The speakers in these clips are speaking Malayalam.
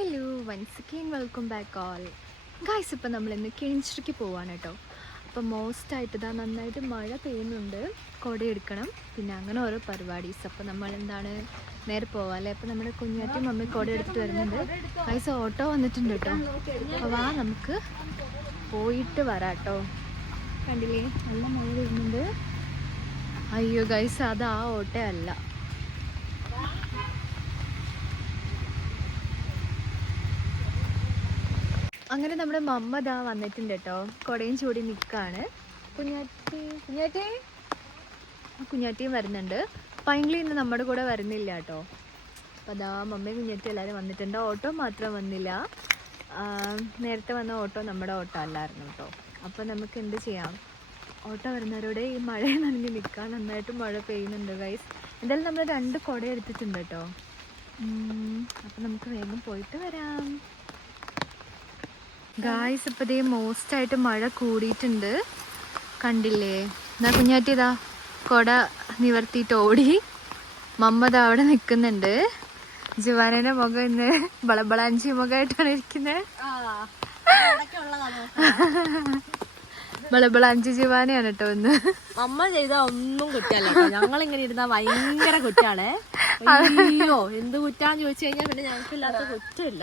Hello once again welcome back all guys. ഇപ്പം നമ്മളിന്ന് കിഴിഞ്ചിരിക്ക് പോവാണ് കേട്ടോ. അപ്പം മോസ്റ്റായിട്ട് ഇതാ നന്നായിട്ട് മഴ പെയ്യുന്നുണ്ട്, കുട എടുക്കണം, പിന്നെ അങ്ങനെ ഓരോ പരിപാടീസ്. അപ്പം നമ്മൾ എന്താണ് നേരെ പോവാല്ലേ. അപ്പം നമ്മുടെ കുഞ്ഞാറ്റി മമ്മി കുട എടുത്തിട്ട് വരുന്നുണ്ട്. ഗായ്സ് ഓട്ടോ വന്നിട്ടുണ്ട് കേട്ടോ. അപ്പോൾ വാ നമുക്ക് പോയിട്ട് വരാം കേട്ടോ. കണ്ടില്ലേ നല്ല മഴ വരുന്നുണ്ട്. അയ്യോ ഗായ്സ്, അത് ആ ഓട്ടോ അല്ല. അങ്ങനെ നമ്മുടെ മമ്മ ദാ വന്നിട്ടുണ്ട് കേട്ടോ. കുടയും ചൂടി നിൽക്കുകയാണ്. കുഞ്ഞാറ്റിയും വരുന്നുണ്ട്. പൈങ്കിളി ഇന്ന് നമ്മുടെ കൂടെ വരുന്നില്ല കേട്ടോ. അപ്പോൾ അതാ മമ്മയും കുഞ്ഞാറ്റി എല്ലാവരും വന്നിട്ടുണ്ട്. ഓട്ടോ മാത്രം വന്നില്ല. നേരത്തെ വന്ന ഓട്ടോ നമ്മുടെ ഓട്ടോ അല്ലായിരുന്നു കേട്ടോ. അപ്പോൾ നമുക്ക് എന്ത് ചെയ്യാം, ഓട്ടോ വരുന്നവരോടെ ഈ മഴ നനഞ്ഞ് നിൽക്കാൻ. നന്നായിട്ട് മഴ പെയ്യുന്നുണ്ട് ഗൈസ്. എന്തായാലും നമ്മൾ 2 കുട എടുത്തിട്ടുണ്ട് കേട്ടോ. അപ്പം നമുക്ക് വേഗം പോയിട്ട് വരാം ഗായ്സ്. ഇപ്പം ഇതേ മോസ്റ്റായിട്ട് മഴ കൂടിയിട്ടുണ്ട്, കണ്ടില്ലേ. എന്നാ കുഞ്ഞാറ്റി ഇതാ കുട നിവർത്തിയിട്ട് ഓടി. മമ്മ ദാ അവിടെ നിൽക്കുന്നുണ്ട്. ജുവാനയുടെ മുഖം ഇന്ന് ബളബളാഞ്ചി മുഖമായിട്ടാണ് ഇരിക്കുന്നത്. ബളബളാഞ്ചി ജുവാനയാണ് കേട്ടോ ഇന്ന്. അമ്മ ചെയ്താ ഒന്നും കുറ്റല്ല, ഞങ്ങളിങ്ങനെ ഇരുന്നാ ഭയങ്കര കുറ്റാണ്. അയ്യോ എന്ത് കുറ്റാന്ന് ചോദിച്ചു കഴിഞ്ഞാൽ പിന്നെ ഞങ്ങൾക്ക് ഇല്ലാത്ത കുറ്റമില്ല.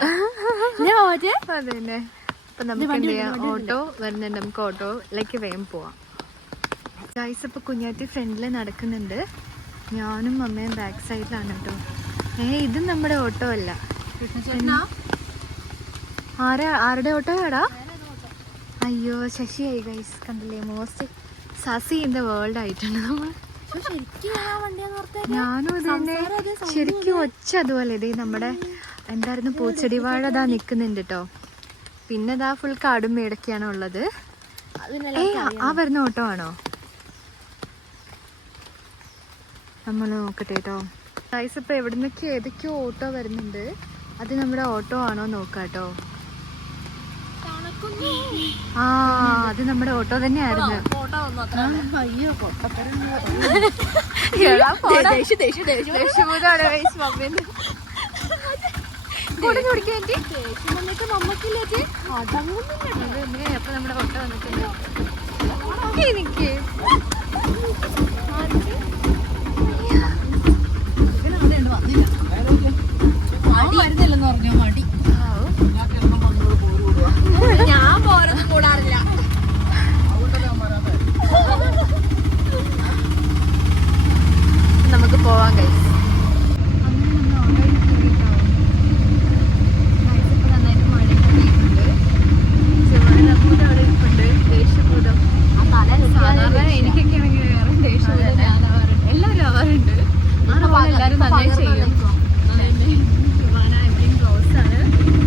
അതെ തന്നെ. അപ്പൊ നമുക്ക് എന്ത് ചെയ്യാം, ഓട്ടോ വരുന്നുണ്ട്, നമുക്ക് ഓട്ടോയിലേക്ക് വേഗം പോവാം ഗൈസ്. ഇപ്പൊ കുഞ്ഞാറ്റി ഫ്രണ്ടില് നടക്കുന്നുണ്ട്, ഞാനും അമ്മയും ബാക്ക് സൈഡിലാണ് കേട്ടോ. ഇത് നമ്മുടെ ഓട്ടോ അല്ല. ആരുടെ ഓട്ടോ ആടാ? അയ്യോ ശശിയായി ഗൈസ്, കണ്ടില്ലേ. മോസ്റ്റ് സസി ഇൻ ദ വേൾഡ് ആയിട്ടുണ്ട് നമ്മൾ. ഞാനും ഇത് തന്നെ ശരിക്കും ഒച്ച അതുപോലെ. ഇതേ നമ്മുടെ എന്തായിരുന്നു പൂച്ചെടി വാഴ അതാ നിൽക്കുന്നുണ്ട് കേട്ടോ. പിന്നെ ഇതാ ഫുൾ കാടും മേടൊക്കെയാണ് ഉള്ളത്. ആ വരുന്ന ഓട്ടോ ആണോ? നമ്മൾ നോക്കട്ടെ കേട്ടോ ഗൈസ്. ഇപ്പൊ എവിടെ നിന്നൊക്കെ ഏതൊക്കെയോ ഓട്ടോ വരുന്നുണ്ട്. അത് നമ്മുടെ ഓട്ടോ ആണോ നോക്കാട്ടോ. അത് നമ്മുടെ ഓട്ടോ തന്നെയായിരുന്നു. അപ്പൊ നമ്മുടെ ഓട്ടോ വന്നിട്ടുണ്ട്. എനിക്ക് വരുന്നില്ലെന്ന് പറഞ്ഞു മടി. ഞാൻ പോരൊന്നും കൂടാറില്ല. നമുക്ക് പോവാൻ കഴിയും. എനിക്കൊക്കെ ആണെങ്കിൽ വേറെ ദേഷ്യഭൂതം എല്ലാവരും ആവാറുണ്ട്. എല്ലാവരും നന്നായി ചെയ്യും. എവിടെയും ക്ലോസ് ആണ്.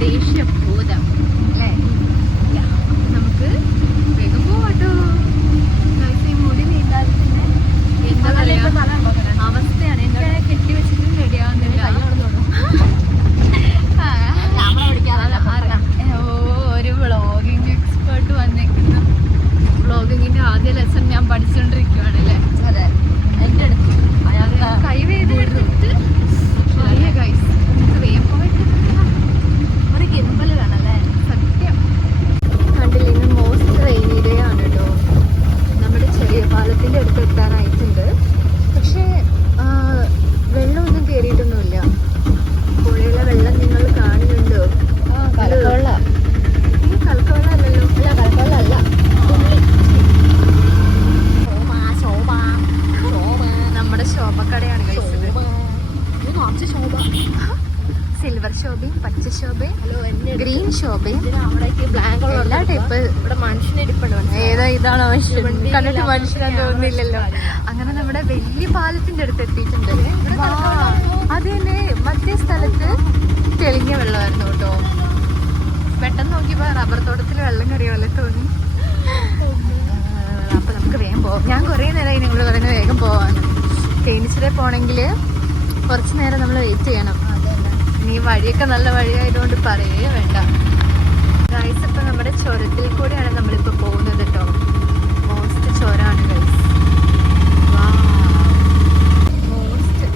ദേഷ്യഭൂതം അല്ലേ? നമുക്ക് വേഗം പോവാട്ടോ. മുടി നീണ്ടാൽ തന്നെ എന്താ പറയാ അവസ്ഥയാണ്. എന്താ കെട്ടി വെച്ചിട്ട് റെഡിയാവുന്നില്ല. ഒരു വ്ളോഗിങ് എക്സ്പേർട്ട് വന്നേക്കുന്ന. വ്ളോഗിങ്ങിന്റെ ആദ്യ ലെസൺ ഞാൻ പഠിച്ചുകൊണ്ടിരിക്കുവാണല്ലേ. അതെ, എൻ്റെ അടുത്ത് കൈ വേദന എടുത്തിട്ട് ഗൈസ് നമുക്ക് വേഗം പോയിട്ട് ഒരു കിമ്പല് വേണല്ലേ. സത്യം കണ്ടില്ലേ, ഇന്ന് മോസ്റ്റ് റെയിനി ഡേ ആണ് കേട്ടോ. നമ്മുടെ ചെറിയ പാലത്തിന്റെ അടുത്ത് എത്താനായിട്ടുണ്ട്. പക്ഷേ വെള്ളമൊന്നും കയറിയിട്ടൊന്നുമില്ല. പുഴയിലെ വെള്ളം നിങ്ങൾ കാണുന്നുണ്ടോ? കലക്കവെള്ള. ഈ കലക്കവെള്ളം അല്ലല്ലോ. അല്ല, കലക്കവെള്ള അല്ല. നമ്മുടെ ശോഭക്കടയാണ് കഴിച്ചത്. സിൽവർ ശോഭയും പച്ച ശോഭയും ഗ്രീൻ ശോഭയും എല്ലാ ടൈപ്പ്. ഇവിടെ മനുഷ്യനിരിപ്പുണ്ട്. ഏതാ ഇതാണോ മനുഷ്യൻ? കണ്ടിട്ട് മനുഷ്യനാന്ന് തോന്നുന്നില്ലല്ലോ. അങ്ങനെ നമ്മുടെ വലിയ പാലത്തിന്റെ അടുത്ത് എത്തിയിട്ടുണ്ട്. അത് തന്നെ മറ്റേ സ്ഥലത്ത് തെളിഞ്ഞ വെള്ളമായിരുന്നു കേട്ടോ. പെട്ടെന്ന് നോക്കിയപ്പോ റബ്ബർ തോട്ടത്തിൽ വെള്ളം കയറിയ പോലെ തോന്നി. അപ്പൊ നമുക്ക് വേഗം പോവാം. ഞാൻ കുറേ നേരമായി നിങ്ങൾ പറയുന്നത് വേഗം പോവാണ്. തേനീച്ചരെ പോണെങ്കിൽ കുറച്ച് നേരം നമ്മൾ വെയിറ്റ് ചെയ്യണം. ഇനി വഴിയൊക്കെ നല്ല വഴിയായതുകൊണ്ട് പറയേ വേണ്ട ഗൈസ്. ഇപ്പൊ നമ്മുടെ ചുരത്തിൽ കൂടെയാണ് നമ്മളിപ്പോ പോകുന്നത് കേട്ടോ. Most ചുരമാണ് guys. മോസ്റ്റ്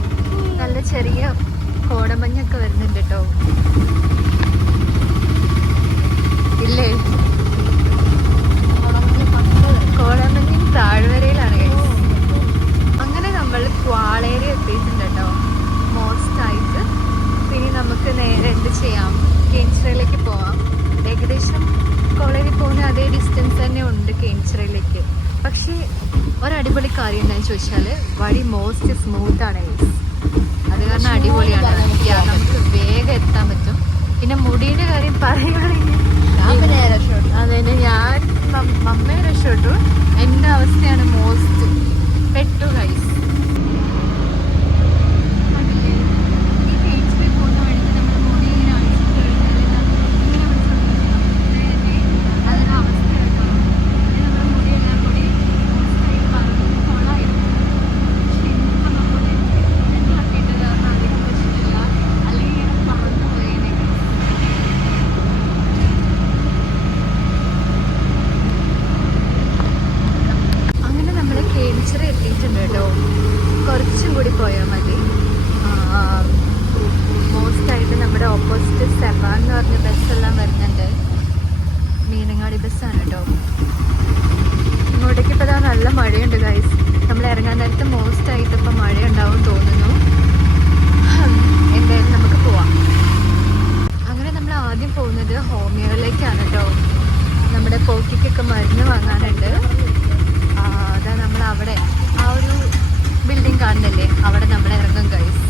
നല്ല ചെറിയ കോടമഞ്ഞൊക്കെ വരുന്നുണ്ട് കേട്ടോ. കാര്യം എന്താണെന്ന് ചോദിച്ചാൽ വഴി മോസ്റ്റ് സ്മൂത്താണ് ഗൈസ്. അത് കാരണം അടിപൊളിയാണ്. നമുക്ക് വേഗം എത്താൻ പറ്റും. പിന്നെ മുടീൻ്റെ കാര്യം പറയുകയാണെങ്കിൽ അതന്നെ ഞാൻ മമ്മയെ രക്ഷപ്പെട്ടു. എൻ്റെ അവസ്ഥയാണ് മോസ്റ്റ് പെട്ടു ഗൈസ്. എത്തിയിട്ടുണ്ട് കേട്ടോ. കുറച്ചും കൂടി പോയാൽ മതി. മോസ്റ്റായിട്ട് നമ്മുടെ ഓപ്പോസിറ്റ് സെബാൻ എന്ന് പറഞ്ഞ ബസ്സെല്ലാം വരുന്നുണ്ട്. മീനങ്ങാടി ബസ്സാണ് കേട്ടോ. ഇങ്ങോട്ടേക്ക് ഇപ്പോൾ നല്ല മഴയുണ്ട് ഗൈസ്. നമ്മൾ ഇറങ്ങാൻ നേരത്ത് മോസ്റ്റായിട്ട് ഇപ്പോൾ മഴ ഉണ്ടാവും തോന്നുന്നു. എന്തായാലും നമുക്ക് പോവാം. അങ്ങനെ നമ്മൾ ആദ്യം പോകുന്നത് ഹോമിയോയിലേക്കാണ് കേട്ടോ. നമ്മുടെ പോക്കിക്കൊക്കെ മരുന്ന് വാങ്ങാനുണ്ട്. അതാ നമ്മൾ അവിടെ ആ ഒരു ബിൽഡിംഗ് കാണുന്നില്ലേ, അവിടെ നമ്മൾ ഇറങ്ങും ഗൈസ്.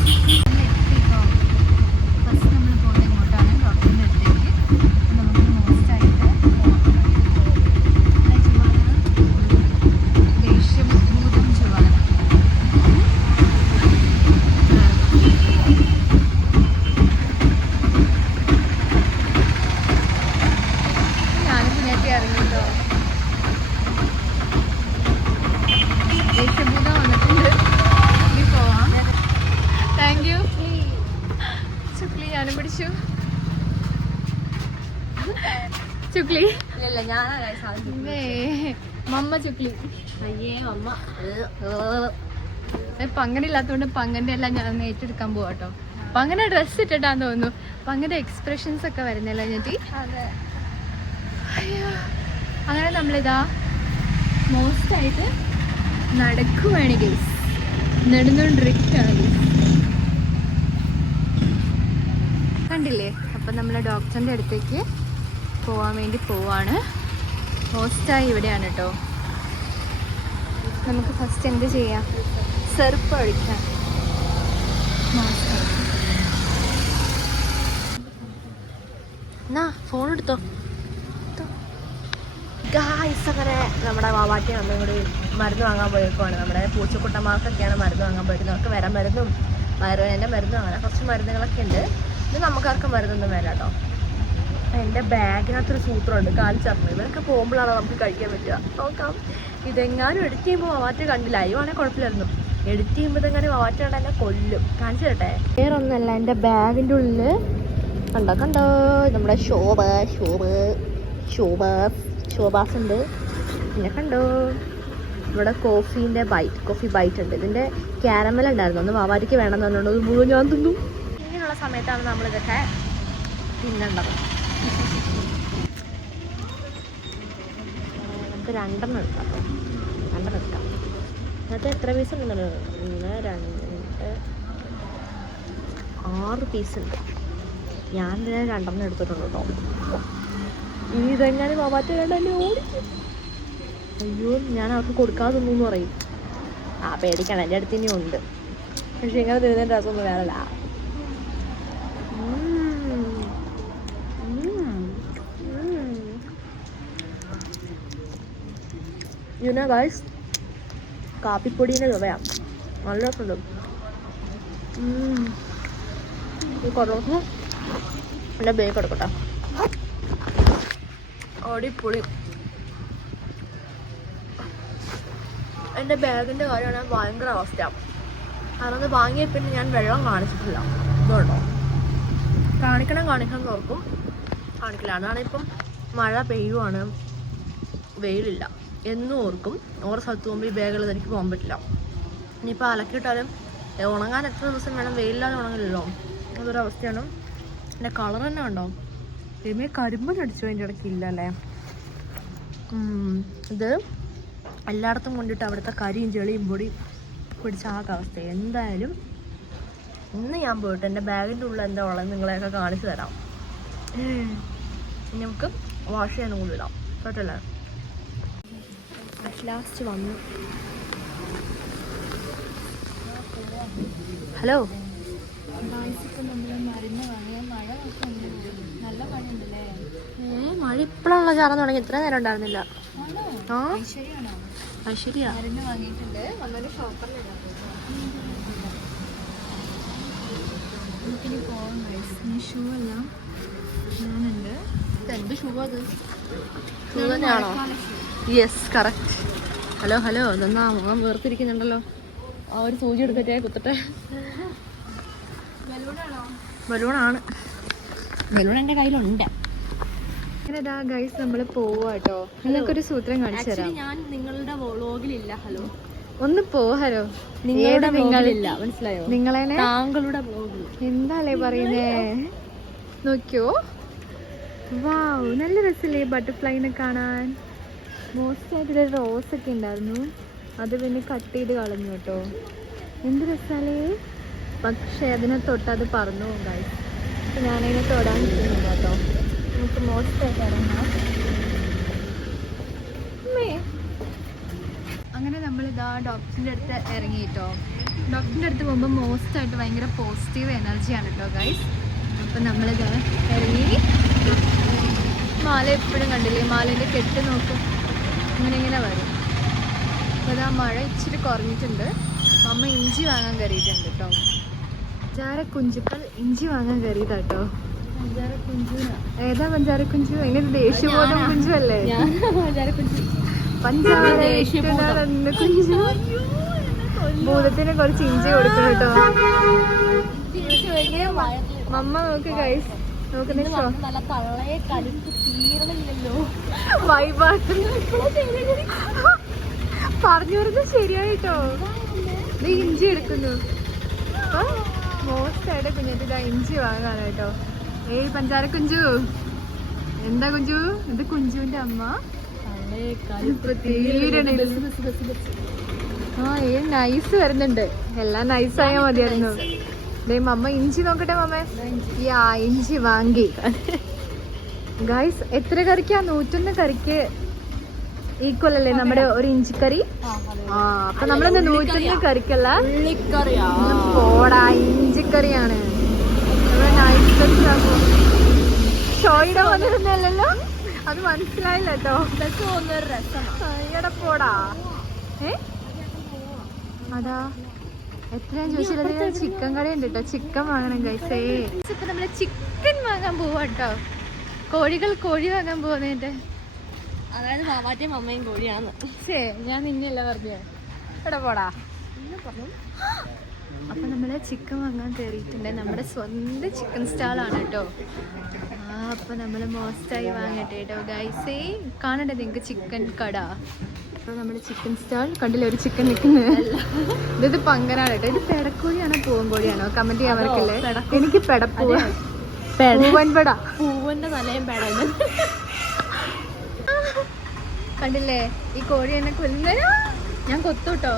ഫസ്റ്റ് നമ്മൾ പോകുന്നത് ഇങ്ങോട്ടാണ്, ഡോക്ടറിൻ്റെ അടുത്തേക്ക്. നമുക്ക് മോസ്റ്റായിട്ട് ദേഷ്യം ഭൂതം ചുവാണ്. ഞാനും മുന്നേറ്റി ഇറങ്ങിട്ടോ. ദേഷ്യഭൂതം വന്നിട്ടുണ്ട്. ഇനി പോവാം. Thank you. ചുക്ലി ഞാനും പിടിച്ചു. ചുക്ലി മമ്മ ചുക്ലി. പങ്ങനെ ഇല്ലാത്തതുകൊണ്ട് പങ്ങൻ്റെ എല്ലാം ഞാൻ ഏറ്റെടുക്കാൻ പോവാ കേട്ടോ. പങ്ങനെ ഡ്രസ്സ് ഇട്ടിട്ടാന്ന് തോന്നുന്നു. പങ്ങൻ്റെ എക്സ്പ്രഷൻസ് ഒക്കെ വരുന്നില്ല ഞെട്ടി. അയ്യോ, അങ്ങനെ നമ്മളിതാ മോസ്റ്റായിട്ട് നടക്കുവാണ് ഗൈസ്. നടന്നുകൊണ്ടിരിക്കുകയാണ് ഗൈസ്. കണ്ടില്ലേ? അപ്പം നമ്മൾ ഡോക്ടറിൻ്റെ അടുത്തേക്ക് പോകാൻ വേണ്ടി പോവാണ്. മോസ്റ്റായി ഇവിടെയാണ് കേട്ടോ. നമുക്ക് ഫസ്റ്റ് എന്ത് ചെയ്യാം? സെർപ്പ് ഒഴിക്കാം. എന്നാ ഫോൺ എടുത്തോ. ഗായ്സ്, അങ്ങനെ നമ്മുടെ വാവാട്ടി അമ്മയും കൂടി മരുന്ന് വാങ്ങാൻ പോയേക്കുവാണ്. നമ്മുടെ പൂച്ചക്കുട്ടന്മാർക്കൊക്കെയാണ് മരുന്ന് വാങ്ങാൻ പോയിരിക്കുന്നത്. അവർക്ക് വരാൻ മരുന്നും വയറുവേദനേൻ്റെ മരുന്നും അങ്ങനെ കുറച്ച് മരുന്നുകളൊക്കെ ഉണ്ട്. ഇത് നമുക്കാർക്കും മരുന്നൊന്നും വരാം കേട്ടോ. എൻ്റെ ബാഗിനകത്തൊരു സൂത്രമുണ്ട്, കാലിച്ചറിഞ്ഞു. ഇവരൊക്കെ പോകുമ്പോഴാണ് നമുക്ക് കഴിക്കാൻ പറ്റുക. നോക്കാം. ഇതെങ്ങാനും എഡിറ്റ് ചെയ്യുമ്പോൾ വാവാറ്റ കണ്ടില്ല. ലൈവാണെങ്കിൽ കുഴപ്പമില്ലായിരുന്നു. എഡിറ്റ് ചെയ്യുമ്പോൾ ഇതെങ്ങനെ വാവാറ്റ കണ്ട എന്നെ കൊല്ലും. കാണിച്ചു തരട്ടെ. വേറൊന്നല്ല, എൻ്റെ ബാഗിൻ്റെ ഉള്ളിൽ കണ്ടോ നമ്മുടെ ഷോബാസ് ഉണ്ട്. പിന്നെ കണ്ടോ ഇവിടെ കോഫി ബൈറ്റ് ഉണ്ട്. ഇതിൻ്റെ ക്യാരമൽ ഉണ്ടായിരുന്നു. ഒന്ന് വാവാരിക്ക് വേണമെന്ന് പറഞ്ഞുകൊണ്ട് അത് മുഴുവൻ ഞാൻ തിന്നു. ഇങ്ങനെയുള്ള സമയത്താണ് നമ്മളിതൊക്കെ തിന്നേണ്ടത്. നമുക്ക് രണ്ടെണ്ണം എടുക്കാം. അതിനകത്ത് എത്ര പീസ് ഉണ്ടല്ലോ? 1, 2, 6 പീസ് ഉണ്ട്. ഞാൻ രണ്ടെണ്ണം എടുത്തിട്ടുണ്ട് കേട്ടോ. ഇനി ഇതെങ്ങനെ വാവാറ്റ വേണ്ടല്ലേ ഓടിക്കും. അയ്യോ, ഞാൻ അവർക്ക് കൊടുക്കാതെ തിന്നു എന്ന് പറയും. പേടിക്കണം, എൻ്റെ അടുത്ത് ഇനി ഉണ്ട്. പക്ഷെ ഇങ്ങനെ തിരുന്നതിൻ്റെ രസമൊന്നും വേറല്ല. You know guys, കാപ്പിപ്പൊടീൻ്റെ ചുവയാണ്. നല്ല രസമുണ്ട്. കുറച്ച് എൻ്റെ ബേക്ക് എടുക്കട്ടെ. അടിപൊളി. എൻ്റെ ബാഗിൻ്റെ കാര്യമാണ് ഭയങ്കര അവസ്ഥയാണ്. കാരണം അത് വാങ്ങിയ പിന്നെ ഞാൻ വെള്ളം കാണിച്ചിട്ടില്ല. ഇതുണ്ടോ, കാണിക്കണം ഓർക്കും, കാണിക്കില്ല. അതാണ് ഇപ്പം മഴ പെയ്യുവാണ്, വെയിലില്ല എന്നും ഓർക്കും. ഓരോ സ്ഥലത്ത് പോകുമ്പോൾ ഈ ബാഗുള്ളത് എനിക്ക് പോകാൻ പറ്റില്ല. ഇനിയിപ്പോൾ അലക്കിയിട്ടാലും ഉണങ്ങാൻ എത്ര ദിവസം വേണം? വെയിലില്ലാതെ ഉണങ്ങില്ലല്ലോ. അതൊരവസ്ഥയാണ്. എൻ്റെ കളർ തന്നെ ഉണ്ടോ? ദൈവമേ, കരിമ്പൻ അടിച്ചു അതിൻ്റെ ഇടയ്ക്ക് ഇല്ലല്ലേ. ഇത് എല്ലായിടത്തും കൊണ്ടിട്ട് അവിടുത്തെ കരിയും ചെളിയും പൊടി പിടിച്ച ആ അവസ്ഥ. എന്തായാലും ഇന്ന് ഞാൻ പോയിട്ട് എൻ്റെ ബാഗിൻ്റെ ഉള്ളിൽ എന്താ ഉള്ളത് നിങ്ങളെയൊക്കെ കാണിച്ചു തരാം. ഇനി നമുക്ക് വാഷ് ചെയ്യാനും കൂടി ഇടാം കേട്ടല്ലേ. ലാസ്റ്റ് വന്നു ഹലോ. ഇപ്പം നമ്മൾ മരുന്ന് വാങ്ങിയ മഴ ഒക്കെ ഉണ്ട്. നല്ല മഴയുണ്ടല്ലേ? മഴ ഇപ്പോഴുള്ള ചാറാൻ തുടങ്ങി, ഇത്ര നേരം ഉണ്ടായിരുന്നില്ല. ആ ശരിയാണോ? ശരിയാ. മരുന്ന് വാങ്ങിയിട്ടുണ്ട്. വന്നൊരു ഷോപ്പറിലിടാം. നമുക്കിനി പോകാം ഗൈസ്. ഈ ഷൂ എല്ലാം ഞാനുണ്ട്. എന്ത് ഷൂ അത്? ഷൂ തന്നെയാണോ? Yes, correct. ഹലോ ഹലോ, ഇതെന്നാ മുഖം വേർതിരിക്കുന്നുണ്ടല്ലോ. ആ ഒരു സൂചി എടുക്കട്ടെ, കുത്തട്ടെ. ബലൂണാണ്. ബലൂൺ എൻ്റെ കയ്യിലുണ്ട്. അങ്ങനെ ഇതാ ഗൈസ് നമ്മൾ പോവാ കേട്ടോ. നിങ്ങൾക്കൊരു സൂത്രം കാണിച്ചു തരാം. ഞാൻ നിങ്ങളുടെ വ്ളോഗിലില്ല. ഹലോ, ഒന്ന് പോഹലോ. നിങ്ങളുടെ വ്ളോഗിലില്ല, മനസ്സിലായോ? നിങ്ങളെ താങ്കളുടെ വ്ളോഗിൽ. എന്താലേ പറയുന്നേ? നോക്കിയോ, വാവ്, നല്ല രസമല്ലേ ബട്ടർഫ്ലൈനെ കാണാൻ. മോസ്റ്റായിട്ട് റോസ് ഒക്കെ ഉണ്ടായിരുന്നു, അത് പിന്നെ കട്ട് ചെയ്ത് കളഞ്ഞു കേട്ടോ. എന്ത് രസാലേ. പക്ഷെ അതിനെ തൊട്ടത് പറന്നു പോകും ഗൈസ്. അപ്പം ഞാനതിനെ തൊടാൻ നിൽക്കുന്നില്ല കേട്ടോ. നമുക്ക് മോസ്റ്റായിട്ട് ഇറങ്ങാം. അങ്ങനെ നമ്മളിതാ ഡോക്ടറിൻ്റെ അടുത്ത് ഇറങ്ങി കേട്ടോ. ഡോക്ടറിൻ്റെ അടുത്ത് പോകുമ്പോൾ മോസ്റ്റായിട്ട് ഭയങ്കര പോസിറ്റീവ് എനർജിയാണ് കേട്ടോ ഗൈസ്. അപ്പം നമ്മളിതാ ഇറങ്ങി. മാല എപ്പോഴും കണ്ടില്ലേ, മാലേൻ്റെ കെട്ട് നോക്കും, ഇങ്ങനെ വരും. അപ്പോൾ ഇതാ മഴ ഇച്ചിരി കുറഞ്ഞിട്ടുണ്ട്. അമ്മ ഇഞ്ചി വാങ്ങാൻ കയറിയിട്ടുണ്ട് കേട്ടോ. പഞ്ചാര കുഞ്ചുക്കൾ ഇഞ്ചി വാങ്ങാൻ കയറിയതാട്ടോ. ഏതാ പഞ്ചാര കുഞ്ചു? എങ്ങനെ ദേഷ്യബോധം കുഞ്ചു അല്ലേ? പഞ്ചാര കുഞ്ചു. ഭൂതത്തിന് കുറച്ച് ഇഞ്ചി കൊടുക്കണം കേട്ടോ. മമ്മ നോക്ക് ഗൈസ്, നോക്കുന്ന പറഞ്ഞു വരുന്നത് ശരിയായിട്ടോ. ഇത് ഇഞ്ചി എടുക്കുന്നു. മോസ്റ്റായിട്ട് കുഞ്ഞിട്ട് ഇതാ ഇഞ്ചി വാങ്ങാനായിട്ടോ. ഏയ് പഞ്ചാര കുഞ്ചു, എന്താ കുഞ്ചു? ഇത് കുഞ്ചുവിന്റെ അമ്മ. നൈസ് വരുന്നുണ്ട്. എല്ലാം നൈസായാൽ മതിയായിരുന്നു. മമ്മ ഇഞ്ചി നോക്കട്ടെ മമ്മ. യാ, ഇഞ്ചി വാങ്ങി ഗൈസ്. എത്ര കറിക്കാ? 101 കറിക്ക് ഈക്വൽ അല്ലേ നമ്മുടെ ഒരു ഇഞ്ചിക്കറി? ആ, അപ്പൊ നമ്മളിന്ന് 101 കറിക്കല്ല, പോടാ, ഇഞ്ചിക്കറിയാണ്. ഷോയുടെ വന്നിരുന്നല്ലോ, അത് മനസ്സിലായില്ല കേട്ടോ. ഈയിടെ പോടാ. അതാ എത്രയും ചോദിച്ചാൽ ചിക്കൻ കറി ഉണ്ട് കേട്ടോ. ചിക്കൻ വാങ്ങണം ഗൈസേ. ഇപ്പൊ നമ്മള് ചിക്കൻ വാങ്ങാൻ പോവാ കേട്ടോ. കോഴി വാങ്ങാൻ പോകുന്നതിന്റെ. അതായത് ബാബാറ്റയും അമ്മയും കോഴിയാണ്. ഞാൻ നിന്നെയല്ല പറഞ്ഞേ, ഇവിടെ പോടാ. അപ്പൊ നമ്മള് ചിക്കൻ വാങ്ങാൻ കയറിയിട്ടുണ്ട്. നമ്മുടെ സ്വന്തം ചിക്കൻ സ്റ്റാളാണ് കേട്ടോ. അപ്പൊ നമ്മള് മോസ്റ്റായി വാങ്ങട്ടെ കേട്ടോ ഗൈസേ. കാണണ്ടേ നിങ്ങക്ക് ചിക്കൻ കട? അപ്പൊ നമ്മുടെ ചിക്കൻ സ്റ്റാൾ കണ്ടില്ല, ഒരു ചിക്കൻ നിൽക്കുന്നത്. ഇത് പങ്കനാണ് കേട്ടോ. ഇത് പെടക്കോഴിയാണോ പൂവൻ കോഴിയാണോ? കമന്റ് ചെയ്യാൻ മറക്കല്ലേ. എനിക്ക് പൂവന്റെ തലയും പെടലും. കണ്ടില്ലേ ഈ കോഴി എന്നെ കൊല്ലുന്ന. ഞാൻ കൊത്തൂട്ടോ,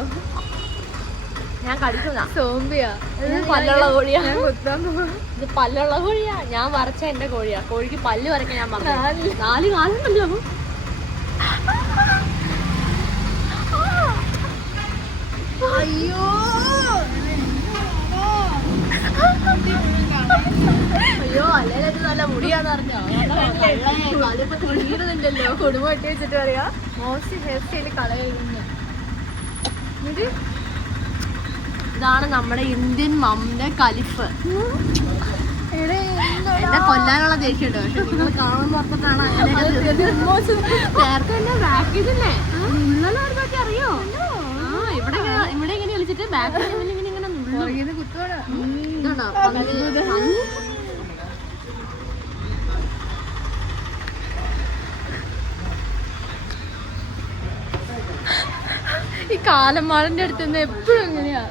ഞാൻ കടിക്കുന്ന സോംബിയാ. പല്ലുള്ള കോഴിയാ. ഞാൻ കൊത്താൻ പോവാ. ഇത് പല്ലുള്ള കോഴിയാ. ഞാൻ വരച്ച എന്റെ കോഴിയാ. കോഴിക്ക് പല്ല് വരയ്ക്കാൻ ഞാൻ പറഞ്ഞു. 4 കാലുണ്ടല്ലോ. അയ്യോ, അയ്യോ, അല്ലേ നല്ല മുടിയാന്ന് അറിഞ്ഞോ? വീടുന്നുണ്ടല്ലോ. കുടുംബം ഇട്ട് വെച്ചിട്ട് പറയാ മോസ്റ്റ് ഹെയർ സ്റ്റൈല് കളയുന്നു. ഇതാണ് നമ്മുടെ ഇന്ത്യൻ മമ്മിന്റെ കലിഫ്. എന്നെ കൊല്ലാനുള്ള ദേഷ്യമുണ്ട്. പക്ഷെ നിങ്ങൾ കാണുന്നപ്പോ കാണാൻ നേരത്തെ തന്നെ ബാക്ക് ചെയ്തല്ലേ ഉള്ളതൊക്കെ അറിയോ? ഇവിടെ ഇങ്ങനെ കളിച്ചിട്ട് ബാക്ക് ഇങ്ങനെ കുത്തുവാണ്. ഈ കാലമാളിന്റെ അടുത്തുനിന്ന് എപ്പോഴും എങ്ങനെയാ.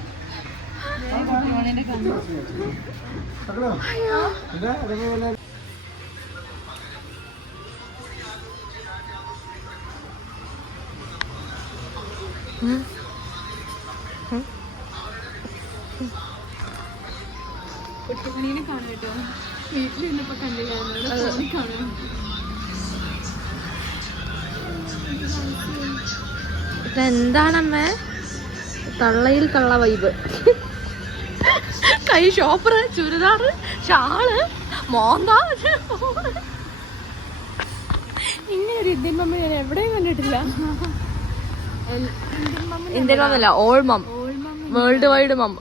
കുട്ടിമണീനെ കാണാം കേട്ടോ. വീട്ടിലിരുന്നപ്പോ കണ്ടില്ലായിരുന്നു, കാണാം. ഇതെന്താണമ്മേ? തള്ളയിൽ കള്ള വൈബ്. ഈ ഷോപ്പറ് ചുരിദാറ് ഷാള് മോന്ത ഇങ്ങനെ ഒരു ഇന്ത്യൻ മമ്മി ഞാൻ എവിടെയും കണ്ടിട്ടില്ല. ഇന്ത്യൻ മമ്മല്ല, ഓൾ മം, വേൾഡ് വൈഡ് മം.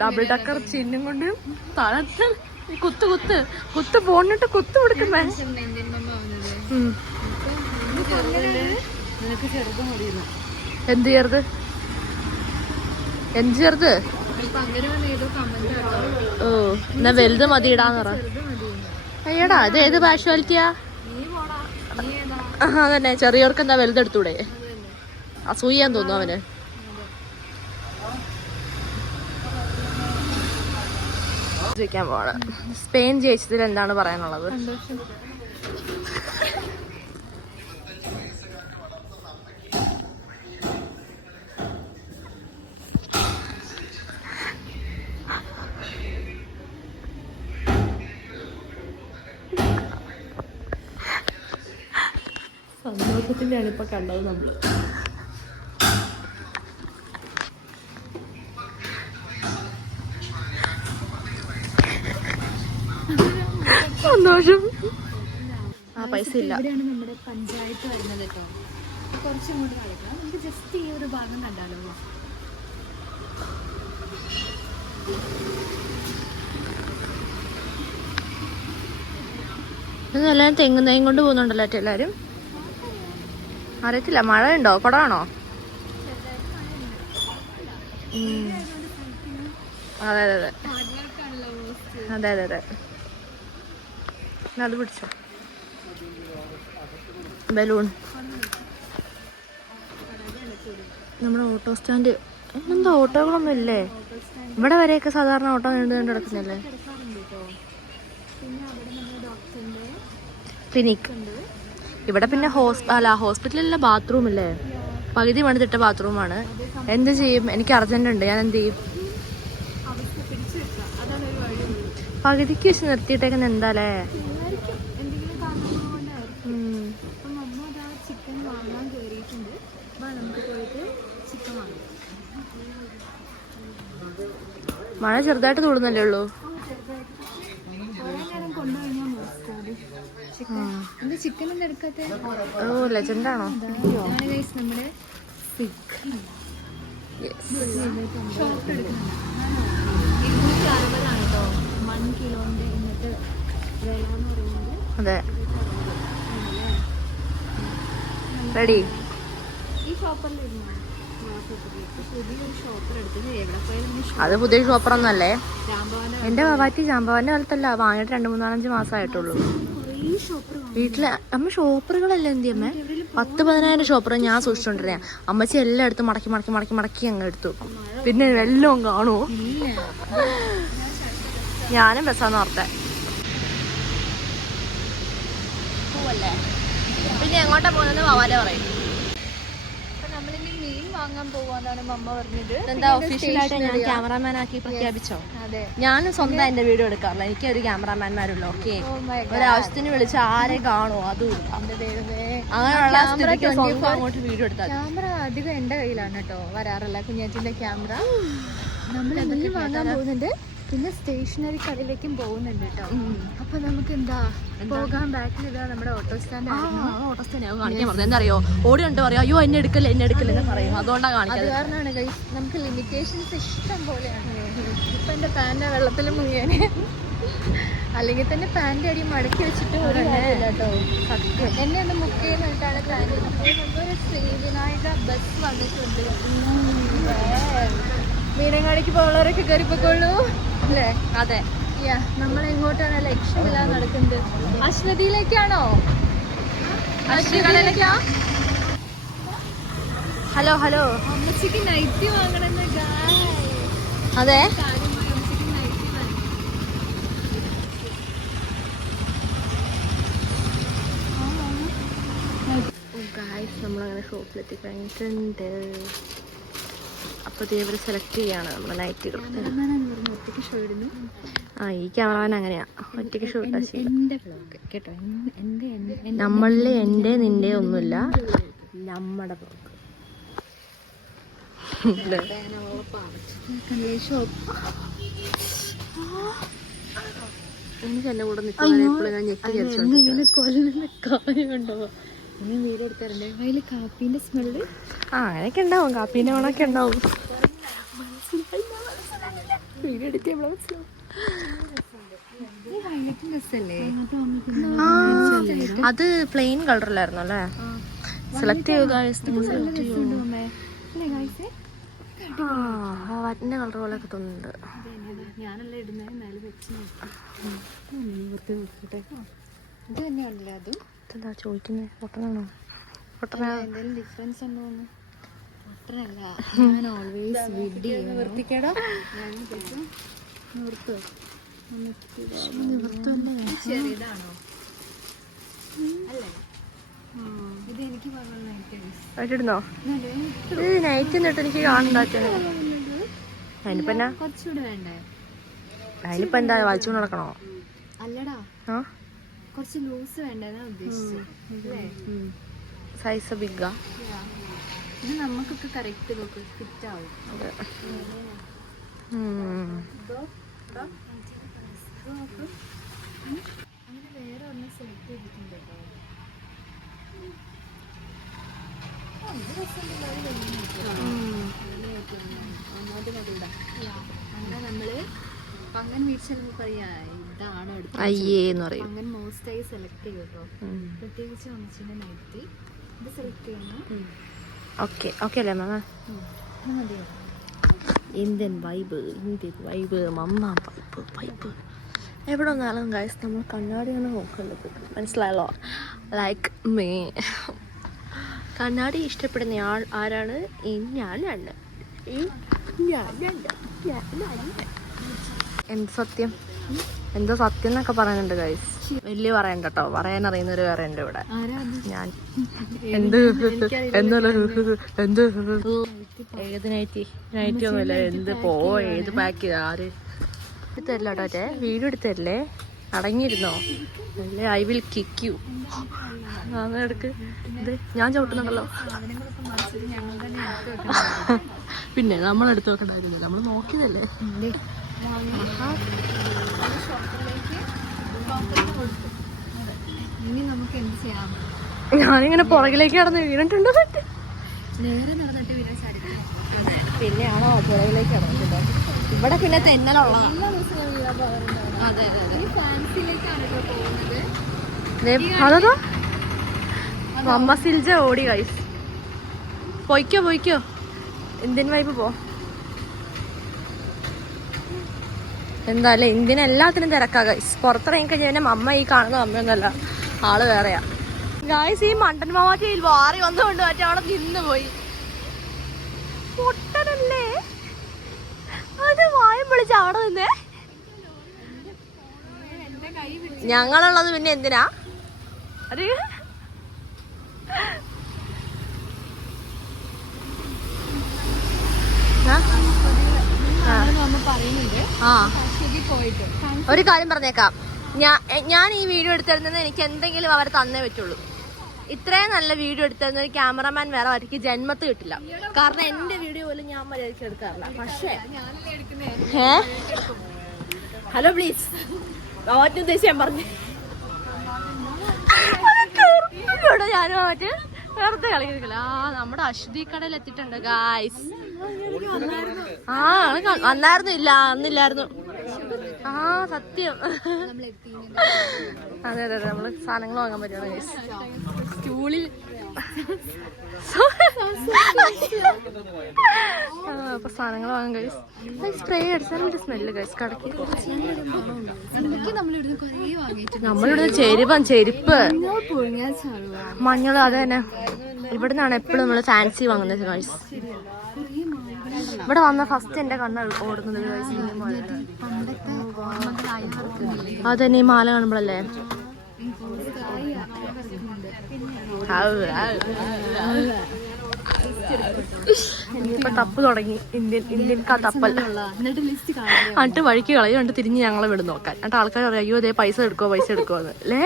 ഡബിൾ ഡക്കർ ചിഹ്നം കൊണ്ട് തളത്ത് കുത്ത് കുത്ത് കുത്ത് പോണിട്ട് കുത്ത് കൊടുക്കുമ്പോ എന്ത് ചെറുത് എന്ത് ചെറുത്. ഓ എന്നാ വലുത് മതി ഇടാന്ന് പറ. അയ്യടാ ഇത് ഏത് പാഷ്വാലിറ്റിയാ? അതന്നെ, ചെറിയവർക്ക് എന്താ വലുതെടുത്തൂടെ? അസൂയാന്ന് തോന്നുന്നു അവന്. ചോദിക്കാൻ പോവാണ്, സ്പെയിൻ ജയിച്ചതിൽ എന്താണ് പറയാനുള്ളത്? സന്തോഷത്തിൻ്റെയാണ് ഇപ്പൊ കണ്ടത് നമ്മള്. സന്തോഷം. ആ പൈസ ഇല്ല. ഇവിടെയാണ് നമ്മുടെ പഞ്ചായത്ത് വരുന്നത് കേട്ടോ. കുറച്ചും കൂടി കളിക്കണം. നമുക്ക് ജസ്റ്റ് ഈ ഒരു ഭാഗം കണ്ടാലോ? ഇതെല്ലാം തെങ്ങുന്നേയും കൊണ്ട് പോകുന്നുണ്ടല്ലോ എല്ലാരും. അറിയത്തില്ല, മഴ ഉണ്ടോ? കുടമാണോ? അതെ അതെ അതെ അതെ അതെ അതെ. അത് പിടിച്ചോ, ബലൂൺ. നമ്മുടെ ഓട്ടോ സ്റ്റാൻഡ്. എന്താ ഓട്ടോകളൊന്നും ഇല്ലേ ഇവിടെ? വരെയൊക്കെ സാധാരണ ഓട്ടോ നീണ്ടു നീണ്ട് കിടക്കുന്നില്ലേ? ക്ലിനിക് ഇവിടെ. പിന്നെ ഹോസ്പിറ്റലിലെ ബാത്റൂം ഇല്ലേ? പകുതി പണിതിട്ട ബാത്റൂമാണ്. എന്ത് ചെയ്യും? എനിക്ക് അർജന്റ് ഉണ്ട്, ഞാൻ എന്ത് ചെയ്യും? പകുതിക്ക് വെച്ച് നിർത്തിയിട്ടേക്കുന്ന എന്താലേ? മഴ ചെറുതായിട്ട് തുള്ളുന്നല്ലേ ഉള്ളൂ. ഓ ലെജൻഡാണോ? നമ്മുടെ ഷോപ്പ് എടുക്കുന്നുണ്ട്. 260 കേട്ടോ 1 കിലോന്റെ. എന്നിട്ട് വില എന്ന് പറയുന്നത് അതെ. റെഡി. ഈ ഷോപ്പറിലിരുന്നോ? പുതിയൊരു ഷോപ്പർ എടുത്തത്. എവിടെ പോയാലും അത് പുതിയ ഷോപ്പറൊന്നല്ലേ? എന്റെ വാവാറ്റി ജാമ്പവാന്റെ കാലത്തല്ല, വാങ്ങിയിട്ട് 2-3-4 മാസമായിട്ടുള്ളൂ. വീട്ടില് അമ്മ ഷോപ്പറുകളല്ലേ എന്ത് അമ്മ? 10-15 ഷോപ്പർ ഞാൻ സൂക്ഷിച്ചോണ്ടിരുന്ന. അമ്മച്ചി എല്ലാം എടുത്ത് മടക്കി മടക്കി മടക്കി മടക്കി അങ്ങ് എടുത്തു. പിന്നെ എല്ലാം കാണുമോ? ഞാനും ബസ്സാന്ന് ഓർത്തെ. പിന്നെ എങ്ങോട്ടാ പോകുന്നത് വാവാല പറയും. വാങ്ങാൻ പോവാന്നാണ് മമ്മ പറഞ്ഞത്. എന്താ ഒഫീഷ്യലായിട്ട് ഞാൻ ക്യാമറാമാൻ ആക്കി പ്രഖ്യാപിച്ചോ? അതെ. ഞാൻ സ്വന്തം എന്റെ വീഡിയോ എടുക്കാറില്ല, എനിക്ക് ഒരു ക്യാമറാമാൻമാരുള്ളൂ. ഓക്കെ, ഒരാവശ്യത്തിന് വിളിച്ച് ആരെ കാണുമോ അതും അങ്ങനെയുള്ള സ്ഥിതിക്ക് സ്വന്തം അങ്ങോട്ട് വീഡിയോ എടുത്താൽ. ക്യാമറ അധികം എന്റെ കയ്യിലാണ് കേട്ടോ വരാറില്ല. കുഞ്ഞാറ്റിന്റെ ക്യാമറ നമ്മൾ എന്തെങ്കിലും വാങ്ങാൻ പോകുന്നുണ്ട്. പിന്നെ സ്റ്റേഷനറി കടയിലേക്കും പോകുന്നുണ്ട് കേട്ടോ. അപ്പൊ നമുക്ക് എന്താ പോകാൻ ബാക്കിൽ ഇതാ നമ്മുടെ ഓട്ടോ സ്റ്റാൻഡ്. ഓട്ടോ സ്റ്റാൻഡ് കാണിക്കാൻ പറഞ്ഞത് എന്താ അറിയോ? ഓടി കണ്ടു പറയാം, അയ്യോ എന്നെ എടുക്കല്ലേ എന്നെ എടുക്കല്ലെന്ന് പറയും. അതുകൊണ്ടാണ് കാണിക്കുന്നത്. അത് കാരണമാണ് നമുക്ക് ലിമിറ്റേഷൻസ് ഇഷ്ടം പോലെയാണ്. ഇപ്പൊ എന്റെ പാന്റ് വെള്ളത്തിൽ മുങ്ങിയാന്, അല്ലെങ്കിൽ തന്നെ പാന്റ് അടി മടക്കി വെച്ചിട്ട് ഒരു കാര്യമില്ല കേട്ടോ. സത്യം എന്നെ ഒന്ന് മുക്ക് ചെയ്യുന്നിട്ടാണ് പാന്റ്. നമുക്കൊരു ശ്രീവിനായക ബസ് വന്നിട്ടുണ്ട്. മീനങ്ങാടിക്ക് പോകുന്നവരൊക്കെ കയറിപ്പോയിക്കോളൂ അല്ലേ? അതെ. നമ്മൾ എങ്ങോട്ടാണ്? ലക്ഷ്യമില്ലാതെ നടക്കുന്നത്. അശ്വതിയിലേക്കാണോ? അശ്വതിയിലേക്കാ? Hello hello. അമ്മച്ചിക്ക് നൈറ്റി വാങ്ങണമെന്ന്. അതെ, നമ്മളങ്ങനെ ഷോപ്പിലെത്തി കഴിഞ്ഞിട്ടുണ്ട്. അപ്പോൾ ഇവർ സെലക്ട് ചെയ്യാണ് നമ്മുടെ നൈറ്റുകൾ. ആ ഈ ക്യാമറമാൻ അങ്ങനെയാ, ഒറ്റയ്ക്ക് ഷൂട്ടാ കേട്ടോ. നമ്മളിൽ എൻ്റെ നിന്റെ ഒന്നുമില്ല, നമ്മുടെ ബ്ലോഗ്. എനിക്ക് എന്നെ കൂടെ നിൽക്കുന്ന ഇങ്ങനെ കൊല്ലുന്ന കാര്യമുണ്ടോ? ഇനി വീഡിയോ എടുക്കാറുണ്ട്. അതിൽ കാപ്പീൻ്റെ സ്മെല്ല് അങ്ങനെയൊക്കെ ഉണ്ടാവും, കാപ്പീൻ്റെ മണമൊക്കെ ഉണ്ടാവും. വീഡിയോ എടുത്ത് നമ്മളെ മനസ്സിലാവും. അത് പ്ലെയിൻ കളറിലായിരുന്നു അല്ലേ? സെലക്ട് ചെയ്യുക. വാറ്റിന്റെ കളർ പോലെയൊക്കെ തോന്നുന്നുണ്ട്. ഞാനല്ല ഇടുന്നത്, മേലെ വെച്ച് നോക്കട്ടെ. ഇത് തന്നെയാണല്ലേ അതും? എന്താ ചോദിക്കുന്നത്? പൊട്ടനാണോ? എന്തെങ്കിലും ഡിഫറൻസ് ഉണ്ടോ? പൊട്ടനല്ല, ഞാൻ ഓൾവേസ് നിവർത്തിക്കേടാ. ചെറിയതാണോ അല്ലേ? ഇത് എനിക്ക് ഇടുന്നോ? ഇത് നൈറ്റ് എന്നിട്ട് എനിക്ക് കാണണ്ടാച്ച. അതിനിപ്പോ എന്നാ കുറച്ചുകൂടെ വേണ്ടേ? അതിനിപ്പോ എന്താ വലിച്ചു നടക്കണോ? അല്ലടാ, കുറച്ച് ലൂസ് വേണ്ടെന്നാ ഉദ്ദേശിച്ചത്. സൈസ് ബിഗ്ഗാ? ഇത് നമുക്കൊക്കെ കറക്റ്റ് നോക്ക് ഫിറ്റ് ആവും. അങ്ങനെ വേറെ ഒന്നും സെലക്ട് ചെയ്തിട്ടുണ്ട് കേട്ടോ. അങ്ങനെ നമ്മള് പങ്ങൻ വീഴ്ച പറയാ ഇതാണ് അയ്യേന്ന് പറയും. പങ്ങൻ മോസ്റ്റായി സെലക്ട് ചെയ്യും കേട്ടോ. പ്രത്യേകിച്ച് ഒന്നിച്ചിന്റെ നൈറ്റി ഇത് സെലക്ട് ചെയ്യണം. ഓക്കെ ഓക്കെ അല്ലേ മാമ? മതിയോ? ഇന്ത്യൻ വൈബ്, മമ്മ വൈബ്. എവിടെ വന്നാലും ഗൈസ് നമ്മൾ കണ്ണാടിയാണ് നോക്കേണ്ടത്, മനസ്സിലായല്ലോ? Like me. കണ്ണാടി ഇഷ്ടപ്പെടുന്ന ആൾ ആരാണ്? ഞാനാണ്. എന്ത് സത്യം, എന്തോ സത്യം എന്നൊക്കെ പറയുന്നുണ്ട് ഗൈസ്. വലിയ പറയണ്ട കേട്ടോ, പറയാനറിയുന്നവര് വേറെ ഉണ്ട് ഇവിടെ. ഞാൻ എന്ത് ഏത് നൈറ്റി ഒന്നുമില്ല. എന്ത് ഏത് പാക്ക് ചെയ്ത ആര് എടുത്തല്ല കേട്ടോ? വീഡിയോ എടുത്തല്ലേ? അടങ്ങിയിരുന്നോ? അല്ലേ ഐ വിൽ കിക്ക് യു. എടുക്ക്. ഇത് ഞാൻ ചവിട്ടുന്നുണ്ടല്ലോ. പിന്നെ നമ്മൾ എടുത്ത് നോക്കണ്ടായിരുന്നില്ല, നമ്മൾ നോക്കിയതല്ലേ. ഇനി നമുക്ക് എന്ത് ചെയ്യാം? ഞാനിങ്ങനെ പുറകിലേക്ക് നടന്ന് വീണിട്ടുണ്ട്. നേരെ നടന്നിട്ട് വീരാൻ സാധിക്കും. പിന്നെയാണോ പുറകിലേക്ക് നടന്നിട്ടുണ്ട്? ഇവിടെ പിന്നെ തെന്നലുള്ള അതോ മമ്മ സിൽജ ഓടി ഗൈസ്. പോയിക്കോ ഇന്ത്യൻ വൈബ് പോ. എന്താല്ലേ ഇന്ത്യൻ എല്ലാത്തിനും തിരക്കാ ഗൈസ്. പുറത്തിറങ്ങി കഴിഞ്ഞാൽ അമ്മ ഈ കാണുന്ന അമ്മയൊന്നുമല്ല, ആള് വേറെയാ ഗൈസ്. ഈ മണ്ടൻ മാമാറ്റിയിൽ വാറി വന്നുകൊണ്ട് മറ്റേ അവിടെ നിന്ന് പോയി. പൊട്ടനല്ലേ അത്? വായം വിളിച്ച് അവിടെ നിന്നേ. ഞങ്ങളുള്ളത് പിന്നെ എന്തിനാ? ഒരു കാര്യം പറഞ്ഞേക്കാം, ഞാൻ ഈ വീഡിയോ എടുത്തിരുന്നത് എനിക്ക് എന്തെങ്കിലും അവർ തന്നേ പറ്റുള്ളൂ. ഇത്രയും നല്ല വീഡിയോ എടുത്തിരുന്ന ഒരു ക്യാമറമാൻ വേറെ അവർക്ക് ജന്മത്ത് കിട്ടില്ല. കാരണം എന്റെ വീഡിയോ പോലും ഞാൻ മര്യാദയ്ക്ക് എടുക്കാറില്ല. പക്ഷേ ഹലോ പ്ലീസ് ഉദ്ദേശിച്ച് ഞാൻ പറഞ്ഞു ഞാനും മറ്റേ വെറുതെ കളിക്കുന്നില്ല. നമ്മുടെ അശ്വതി കടയിൽ എത്തിയിട്ടുണ്ട് ഗായ്സ്. വന്നായിരുന്നു? ഇല്ല, അന്നില്ലായിരുന്നു. സത്യം. അതെ നമ്മള് സാധനങ്ങൾ വാങ്ങാൻ പറ്റുമോ ഗൈസ്? സ്റ്റൂളിൽ അപ്പൊ സാധനങ്ങൾ വാങ്ങാൻ ഗൈസ്. സ്പ്രേ അടിച്ചാൽ സ്മെല്ല് ഗൈസ്. കടക്ക് നമ്മളിവിടെ ചെരുപ്പ് മഞ്ഞൾ അത് തന്നെ. ഇവിടെ നിന്നാണ് എപ്പോഴും നമ്മള് ഫാൻസി വാങ്ങുന്നത് ഗൈസ്. ഇവിടെ വന്ന ഫസ്റ്റ് എന്റെ കണ്ണ് ഓടുന്നത് ഗൈസ്. അതന്നെ ഈ മാല കാണുമ്പോഴല്ലേ. ഇനിയിപ്പൊ തപ്പ് തുടങ്ങി. ഇന്ത്യൻ തപ്പൽ. എന്നിട്ട് ലിസ്റ്റ് കാണാം. എന്നിട്ട് വഴിക്ക് കളയും. എന്നിട്ട് തിരിഞ്ഞ് ഞങ്ങളെ വിടും നോക്കാൻ. എന്നിട്ട് ആൾക്കാർ പറയും അയ്യോ അതേ പൈസ എടുക്കുവോ അല്ലേ.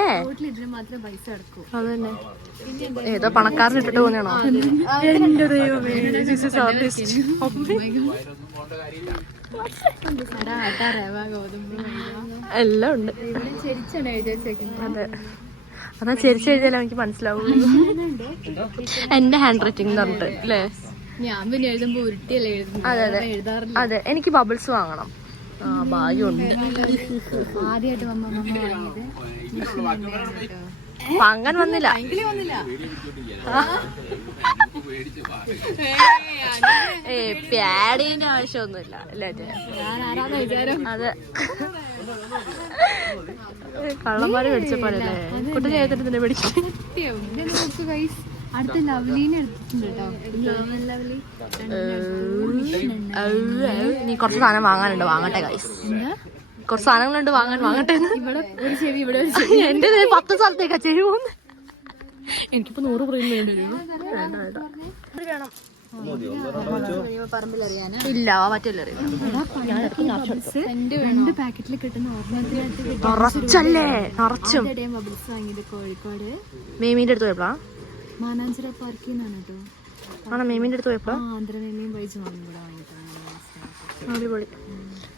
ഇതിന് മാത്രം പൈസ എടുക്കും. അത് തന്നെ. ഏതോ പണക്കാരൻ ഇട്ടിട്ട് പോകുന്നതാണോ? എന്റെ ദൈവമേ, എല്ലാം ഉണ്ട്. ചെരിച്ചാണ് എഴുതി വെച്ചേക്കുന്നത്. അതെ, അതാ ചെരിച്ച് എഴുതിയാലും എനിക്ക് മനസ്സിലാവുള്ളൂ. എന്റെ ഹാൻഡ് റൈറ്റിംഗ് എന്ന് പറഞ്ഞിട്ട് അല്ലേ. ഞാൻ പിന്നെ എഴുതുമ്പോ ഉരുട്ടിയല്ലേ എഴുതുന്നത്. അതെ അതെ അതെ. എനിക്ക് ബബിൾസ് വാങ്ങണം. ആ ഭാഗ്യമുണ്ട്. ആദ്യമായിട്ട് വാങ്ങിയത് അങ്ങനെ വന്നില്ല. പ്യാഡിന്റെ ആവശ്യമൊന്നുമില്ല അല്ലേ. അതെ, കള്ളന്മാര് മേടിച്ച പോലല്ലേ. കുട്ടി ചെയ്തിട്ട് തന്നെ മേടിക്കും. അടുത്ത ലവ്ലീനെ എടുത്തിട്ടുണ്ട്. നീ കുറച്ച് സാധനം വാങ്ങാനുണ്ട്, വാങ്ങട്ടെ ഗൈസ്. കുറച്ച് സാധനങ്ങളുണ്ട് വാങ്ങട്ടെ. ഇവിടെ ഒരു ചെവി, ഇവിടെ ഒരു എന്റെ 10 സ്ഥലത്തേക്കാ ചെരുവോന്ന്. എനിക്കിപ്പോ 100 പ്രീം വേണ്ടി വരും. വേണം ഇല്ല പറ്റില്ല. 2 പാക്കറ്റിൽ കിട്ടുന്ന നിറച്ചല്ലേ, നിറച്ചും. ബബിൾസ് വാങ്ങിയത് കോഴിക്കോട് മേമീന്റെ അടുത്ത് പോയപ്പോഴാ. മാനാഞ്ചിറ പാർക്കിൽ നിന്നാണ് കേട്ടോ. ആണോ, മേമീന്റെ അടുത്ത് പോയപ്പോഴാ. ആന്ധ്രനെയും വൈസ് വാങ്ങിയിട്ട്. അടിപൊളി.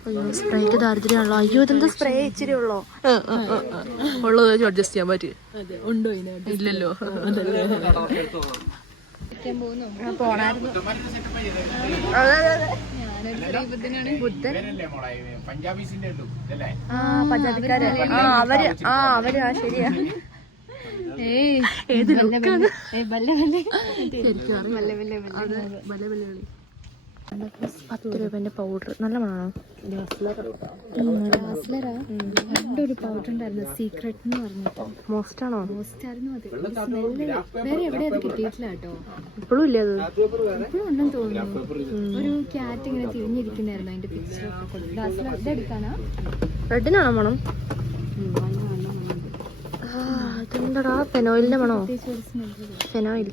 അയ്യോ സ്പ്രേക്ക് ദാരിദ്ര്യമാണല്ലോ. അയ്യോ ഇതെന്താ സ്പ്രേ ഇച്ചിരി ഉള്ളോ? ഉള്ളത് അഡ്ജസ്റ്റ് ചെയ്യാൻ പറ്റും. ഉണ്ടോ ഇല്ലല്ലോ. പോണായിരുന്നു. ബുദ്ധൻ പഞ്ചാബിക്കാര്. അവര് ശരിയാ. ഏത് ലുക്കാണ്. ശരിക്കും 10 രൂപന്റെ പൗഡർ നല്ല മണമാണോ? ഒരു പൗഡർ ഉണ്ടായിരുന്നു, സീക്രട്ട് എന്ന് പറഞ്ഞിട്ട്. മോസ്റ്റ് ആണോ? മോസ്റ്റ് ആയിരുന്നു അത്. സ്മെല്ല് വേറെ എവിടെയും അത് കിട്ടിയിട്ടില്ല കേട്ടോ. ഇപ്പോഴും ഇല്ലേ അത്? ഇപ്പോഴും ഉണ്ടെന്ന് തോന്നുന്നു. ഒരു ക്യാറ്റ് ഇങ്ങനെ തിരിഞ്ഞിരിക്കുന്നായിരുന്നു അതിന്റെ പിക്ചർ. ഇതെടുക്കാനാ? റെഡിനാണോ മണം? അതെന്താടാ ഫെനോയിലിന്റെ മണോ? ഫെനോയിൽ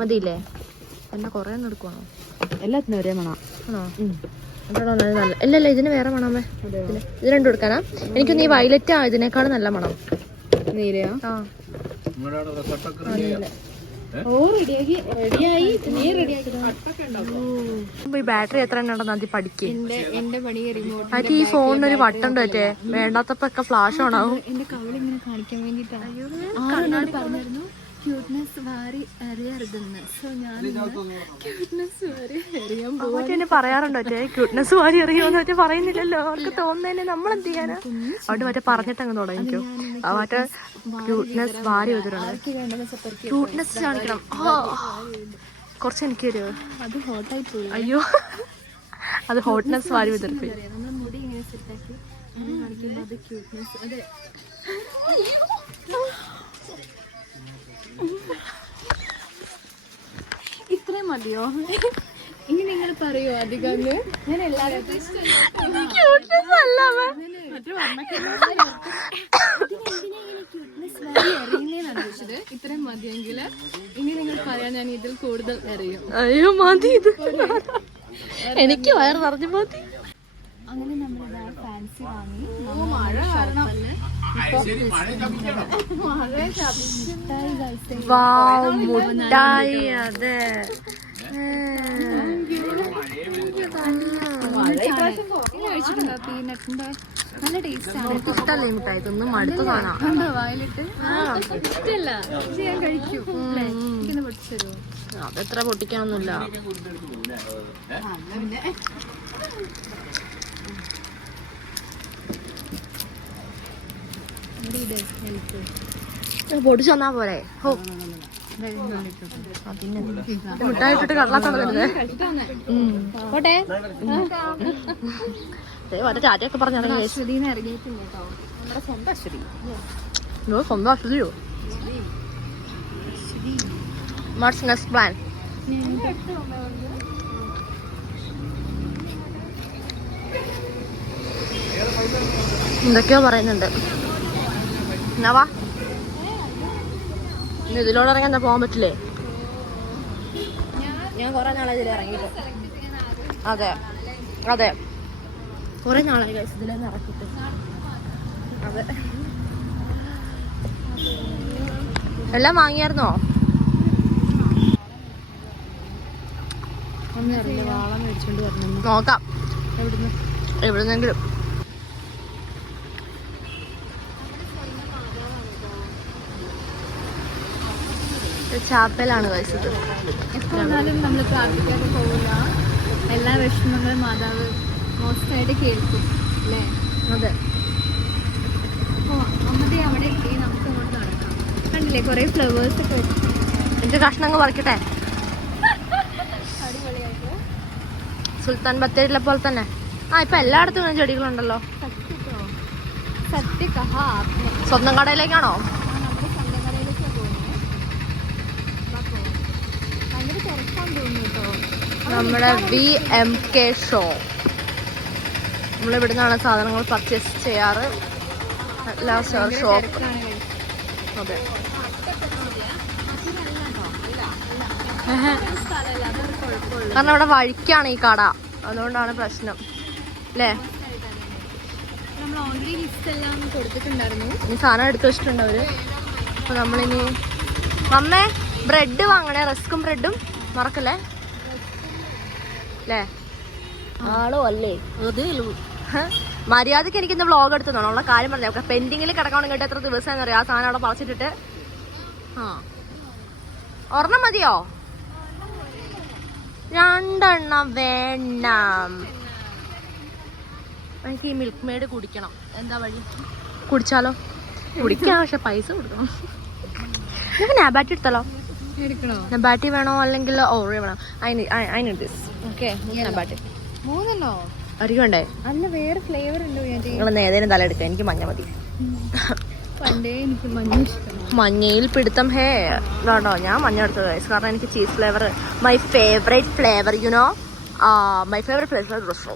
മതിയില്ലേ? എന്നാ കൊറേ എണ്ണം എടുക്കുവാണോ? എല്ലാത്തിനും ഒരേ മണം ആണോ? അതാണോ നല്ല? ഇല്ലല്ല, ഇതിന് വേറെ മണമേ. ഇത് രണ്ടും എടുക്കാനാ? എനിക്കൊന്ന് ഈ വയലറ്റ് ഇതിനേക്കാളും നല്ല മണം. നീലയോ? ആ ഈ ബാറ്ററി എത്ര എണ്ണം ഉണ്ടെന്ന് ആദ്യം പഠിക്കേ. എന്റെ പണി റിമോട്ട്. അത് ഈ ഫോണിനൊരു ബട്ടൺ പറ്റേ, വേണ്ടാത്തപ്പോ ഒക്കെ ഫ്ലാഷ് ഓൺ ആവും. എന്റെ കവളിങ്ങനെ കാണിക്കാൻ വേണ്ടിട്ടാണ്. ആരോട് പറഞ്ഞിരുന്നു ക്യൂട്ട്നെസ് വാരി എറിയരുതെന്ന്. സോ ഞാൻ ക്യൂട്ട്നെസ് വാരി എറിയാൻ പോകും. പറയാറുണ്ടോ ക്യൂട്ട്നെസ് വാരി എറിയോന്ന് മറ്റേ പറയുന്നില്ലല്ലോ. അവർക്ക് തോന്നുന്നതിന് നമ്മൾ എന്ത് ചെയ്യാനാ? അവിടെ മറ്റേ പറഞ്ഞിട്ട് അങ്ങ് തുടങ്ങിക്കും. ആ മറ്റേ ക്യൂട്ട്നെസ് വാരി എതിരാണ്. ക്യൂട്ട്നെസ് കാണിക്കണം. കുറച്ച് എനിക്ക് തരുമോ? അത് ഹോട്ടായി പോയി. അയ്യോ അത് ഹോട്ട്നെസ് വാരി എതിർപ്പ്. നമ്മൾ മുടി ഇങ്ങനെ സെറ്റാക്കി കാണിക്കുമ്പോൾ അത് ക്യൂട്ട്നെസ്. അതെ, ഇത്രയും മതിയോ? ഇനി നിങ്ങൾ പറയോ അധികം? ഞാൻ എല്ലാവരും ഇത്രയും മതിയെങ്കിൽ ഇനി നിങ്ങൾ പറയാൻ ഞാൻ ഇതിൽ കൂടുതൽ അറിയും. അയ്യോ മതി, ഇത് എനിക്ക് വയറ് നിറഞ്ഞു മതി. അങ്ങനെ നമ്മൾ ഫാൻസി വാങ്ങി. മുട്ടായി. അതെ, പീനട്ടിന്റെ നല്ല ടേസ്റ്റ് ആണ്. ഇഷ്ടല്ലേ മുട്ടായി? ഇതൊന്നും മടുത്ത സാധനം. വായിലിട്ട് ഇഷ്ടല്ല, ഞാൻ കഴിക്കും. എനിക്കൊന്ന് പൊട്ടിച്ചു തരുമോ? അതെത്ര പൊട്ടിക്കാനൊന്നുമില്ല. പൊടിച്ചു തന്നാ പോരെ. മുട്ടായി ഇട്ടിട്ട് കടലാക്കണല്ലേ. പോട്ടെ മറ്റേ ചാറ്റയൊക്കെ പറഞ്ഞിറങ്ങി. അശ്വതിന്ന് ഇറങ്ങിയിട്ടില്ല കേട്ടോ. നമ്മുടെ സ്വന്തം അശ്വതി. സ്വന്തം അശ്വതിയോ? What's next plan? എന്തൊക്കെയോ പറയുന്നുണ്ട്. എന്നാ വാ, ഇതിലൂടെ ഇറങ്ങാൻ എന്താ പോകാൻ പറ്റില്ലേ? ഞാൻ കുറെ നാളെ ഇതിൽ ഇറങ്ങിയിട്ട്. അതെ അതെ, കുറെ നാളായി ഗൈസ് ഇതിലൊന്ന് ഇറക്കിയിട്ട്. അതെ, എല്ലാം വാങ്ങിയായിരുന്നോ? വാള മേടിച്ചോണ്ട് വരണം, നോക്കാം എവിടുന്നെങ്കിലും. ചാപ്പലാണ് കഴിച്ചത്. എപ്പോഴും നമ്മൾ പ്രാർത്ഥിക്കാതെ പോകില്ല, എല്ലാ വിഷമങ്ങളും മാതാവ് മോസ്റ്റായിട്ട് കേൾക്കും അല്ലേ? അതെ. അപ്പോൾ അമ്മത്തെ അവിടെ എത്തി, നമുക്ക് അങ്ങോട്ട് നടക്കാം. കണ്ടില്ലേ കുറേ ഫ്ലവേഴ്സ് ഒക്കെ വെച്ചിട്ട്. എനിക്ക് കഷ്ണങ്ങൾ പറിക്കട്ടെ. അടിപൊളിയായിട്ട് സുൽത്താൻ ബത്തേരിയിലെ പോലെ തന്നെ. ഇപ്പൊ എല്ലായിടത്തും ഇങ്ങനെ ചെടികളുണ്ടല്ലോ. സ്വന്തം കടയിലേക്കാണോ? നമ്മുടെ സ്വന്തം കടയിലേക്കാണ് പോകുന്നത്. ഭയങ്കര തിരക്കാന്ന് തോന്നുന്നു കേട്ടോ. നമ്മുടെ VMK ഷോ. നമ്മളിവിടുന്നാണ് സാധനങ്ങൾ പർച്ചേസ് ചെയ്യാറ്. ഷോപ്പ്. അതെ. കാരണം ഇവിടെ വഴിക്കാണ് ഈ കട, അതുകൊണ്ടാണ് പ്രശ്നം അല്ലേ? നമ്മൾ ഓൾറെഡി ലിസ്റ്റ് എല്ലാം കൊടുത്തിട്ടുണ്ടായിരുന്നു. ഈ സാധനം എടുത്തു വെച്ചിട്ടുണ്ട് അവര്. അപ്പൊ നമ്മളിനി അമ്മേ ബ്രെഡ് വാങ്ങണേ, റസ്കും ബ്രെഡും മറക്കല്ലേ അല്ലേ? ആളോ അല്ലേ? മര്യാദക്ക് എനിക്ക് ഇന്ന് വ്ളോഗ് എടുത്തു ഉള്ള കാര്യം പറഞ്ഞ പെൻഡിങ്ങിൽ കിടക്കണം കേട്ടോ. എത്ര ദിവസം അറിയാം ആ സാധനം അവിടെ പറിച്ചിട്ടിട്ട്. ഒരെണ്ണം മതിയോ? രണ്ടെണ്ണം വേണം. എനിക്ക് ഈ മിൽക്ക് മെയ്ഡ് കുടിക്കണം. എന്താ വഴി? കുടിച്ചാലോ? കുടിക്കാം, പക്ഷെ പൈസ കൊടുക്കണം. നമുക്ക് നാബാറ്റി എടുത്താലോ? എടുക്കണോ? നബാറ്റി വേണോ അല്ലെങ്കിൽ ഓറിയോ വേണോ? നബാറ്റി 3 അരിക്കണ്ടേ? അല്ല, വേറെ ഫ്ലേവർ ഉണ്ടോ? നിങ്ങൾ ഏതേലും തല എടുക്കുക, എനിക്ക് മഞ്ഞ മതി. പണ്ടേ എനിക്ക് മഞ്ഞ ഇഷ്ടം. മഞ്ഞയിൽ പിടുത്തം ഹേ കേട്ടോ. ഞാൻ മഞ്ഞ എടുത്തത് ഗൈസ്, കാരണം എനിക്ക് cheese flavour my favourite flavour, you know my favourite flavour resto.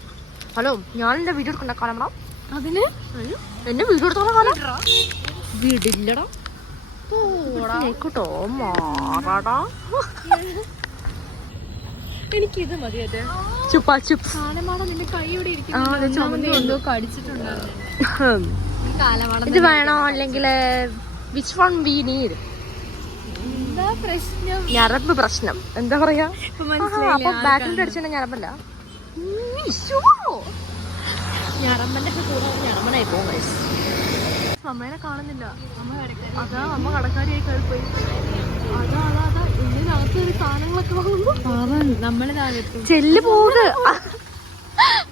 Hello, ഞാൻ എന്റെ വീഡിയോ എടുക്കണ്ട കാലം അതിന് എന്റെ വീഡിയോ എടുത്തോളാം കാലം വീടില്ലടാ കേട്ടോ മാറാടാ. എനിക്കിത് മതി. അതെ, ചുപ്പാ ചുപ്പ്. നിന്റെ കൈ ഇവിടെ ഇരിക്കുന്നു, കടിച്ചിട്ടുണ്ടായിരുന്നു. ഇത് വേണോ അല്ലെങ്കിൽ വിച്ച് വൺ വി നീഡ്? എന്താ പ്രശ്നം? ഞരമ്പ് പ്രശ്നം. എന്താ പറയാ? അപ്പൊ ബാക്കിൽ അടിച്ചിട്ട് ഞരമ്പല്ല, ഞരമ്പന്റെ കൂടെ ഞരമ്പനായി പോകും. അമ്മേനെ കാണുന്നില്ല. അതാ അമ്മ കടക്കാരിയായി പോയി. അതാ അതാ അതാ ഇതിനകത്ത് ഒരു സാധനങ്ങളൊക്കെ വാങ്ങുമ്പോ നമ്മള് ചെല്ല് പോക.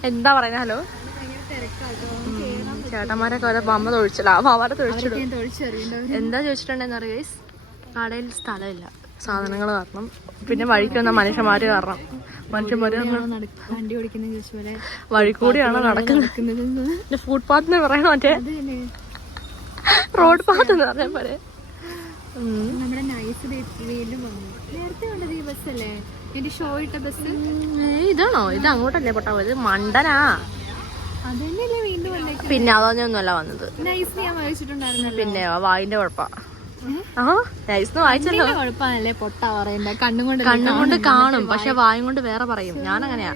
എന്താ പറയുന്ന? ഹലോ, ചേട്ടന്മാരൊക്കെ ഓരോ അമ്മ തൊഴിച്ചില്ല, മാമാരെ തൊഴിച്ചിടും. എന്താ ചോദിച്ചിട്ടുണ്ടെന്ന് അറിയോ? കടയിൽ സ്ഥലമില്ല, സാധനങ്ങൾ കാരണം, പിന്നെ വഴിക്ക് വന്ന മനുഷ്യന്മാര് കാരണം. മനുഷ്യന്മാര് വണ്ടി ഓടിക്കുന്ന ചോദിച്ചപോലെ വഴി കൂടിയാണോ നടക്കുന്നത്? ഫുട്പാത്ത് എന്ന് പറയണ മറ്റേ റോഡ് പാത്ത് എന്ന് പറഞ്ഞ പോലെ. നമ്മുടെ നൈസ് വീണ്ടും വന്നു. നേരത്തെ കണ്ടത് ഈ ബസ്സല്ലേ? എന്റെ ഷോ ഇട്ട ബസ് ഇതാണോ? ഇത് അങ്ങോട്ടല്ലേ പൊട്ടാ പോയത്? മണ്ടനാ. അതന്നെയല്ലേ വീണ്ടും വന്നേക്കുന്നത്? പിന്നെ അതൊന്നൊന്നുമല്ല വന്നത്. നൈസ് ഞാൻ വായിച്ചിട്ടുണ്ടായിരുന്നു. പിന്നെ വായിന്റെ കുഴപ്പാ. നൈസ് വായിച്ചല്ലോ. കുഴപ്പമല്ലേ പൊട്ടാ പറയണ്ട. കണ്ണും കൊണ്ട് കാണും, പക്ഷെ വായും കൊണ്ട് വേറെ പറയും. ഞാൻ അങ്ങനെയാ.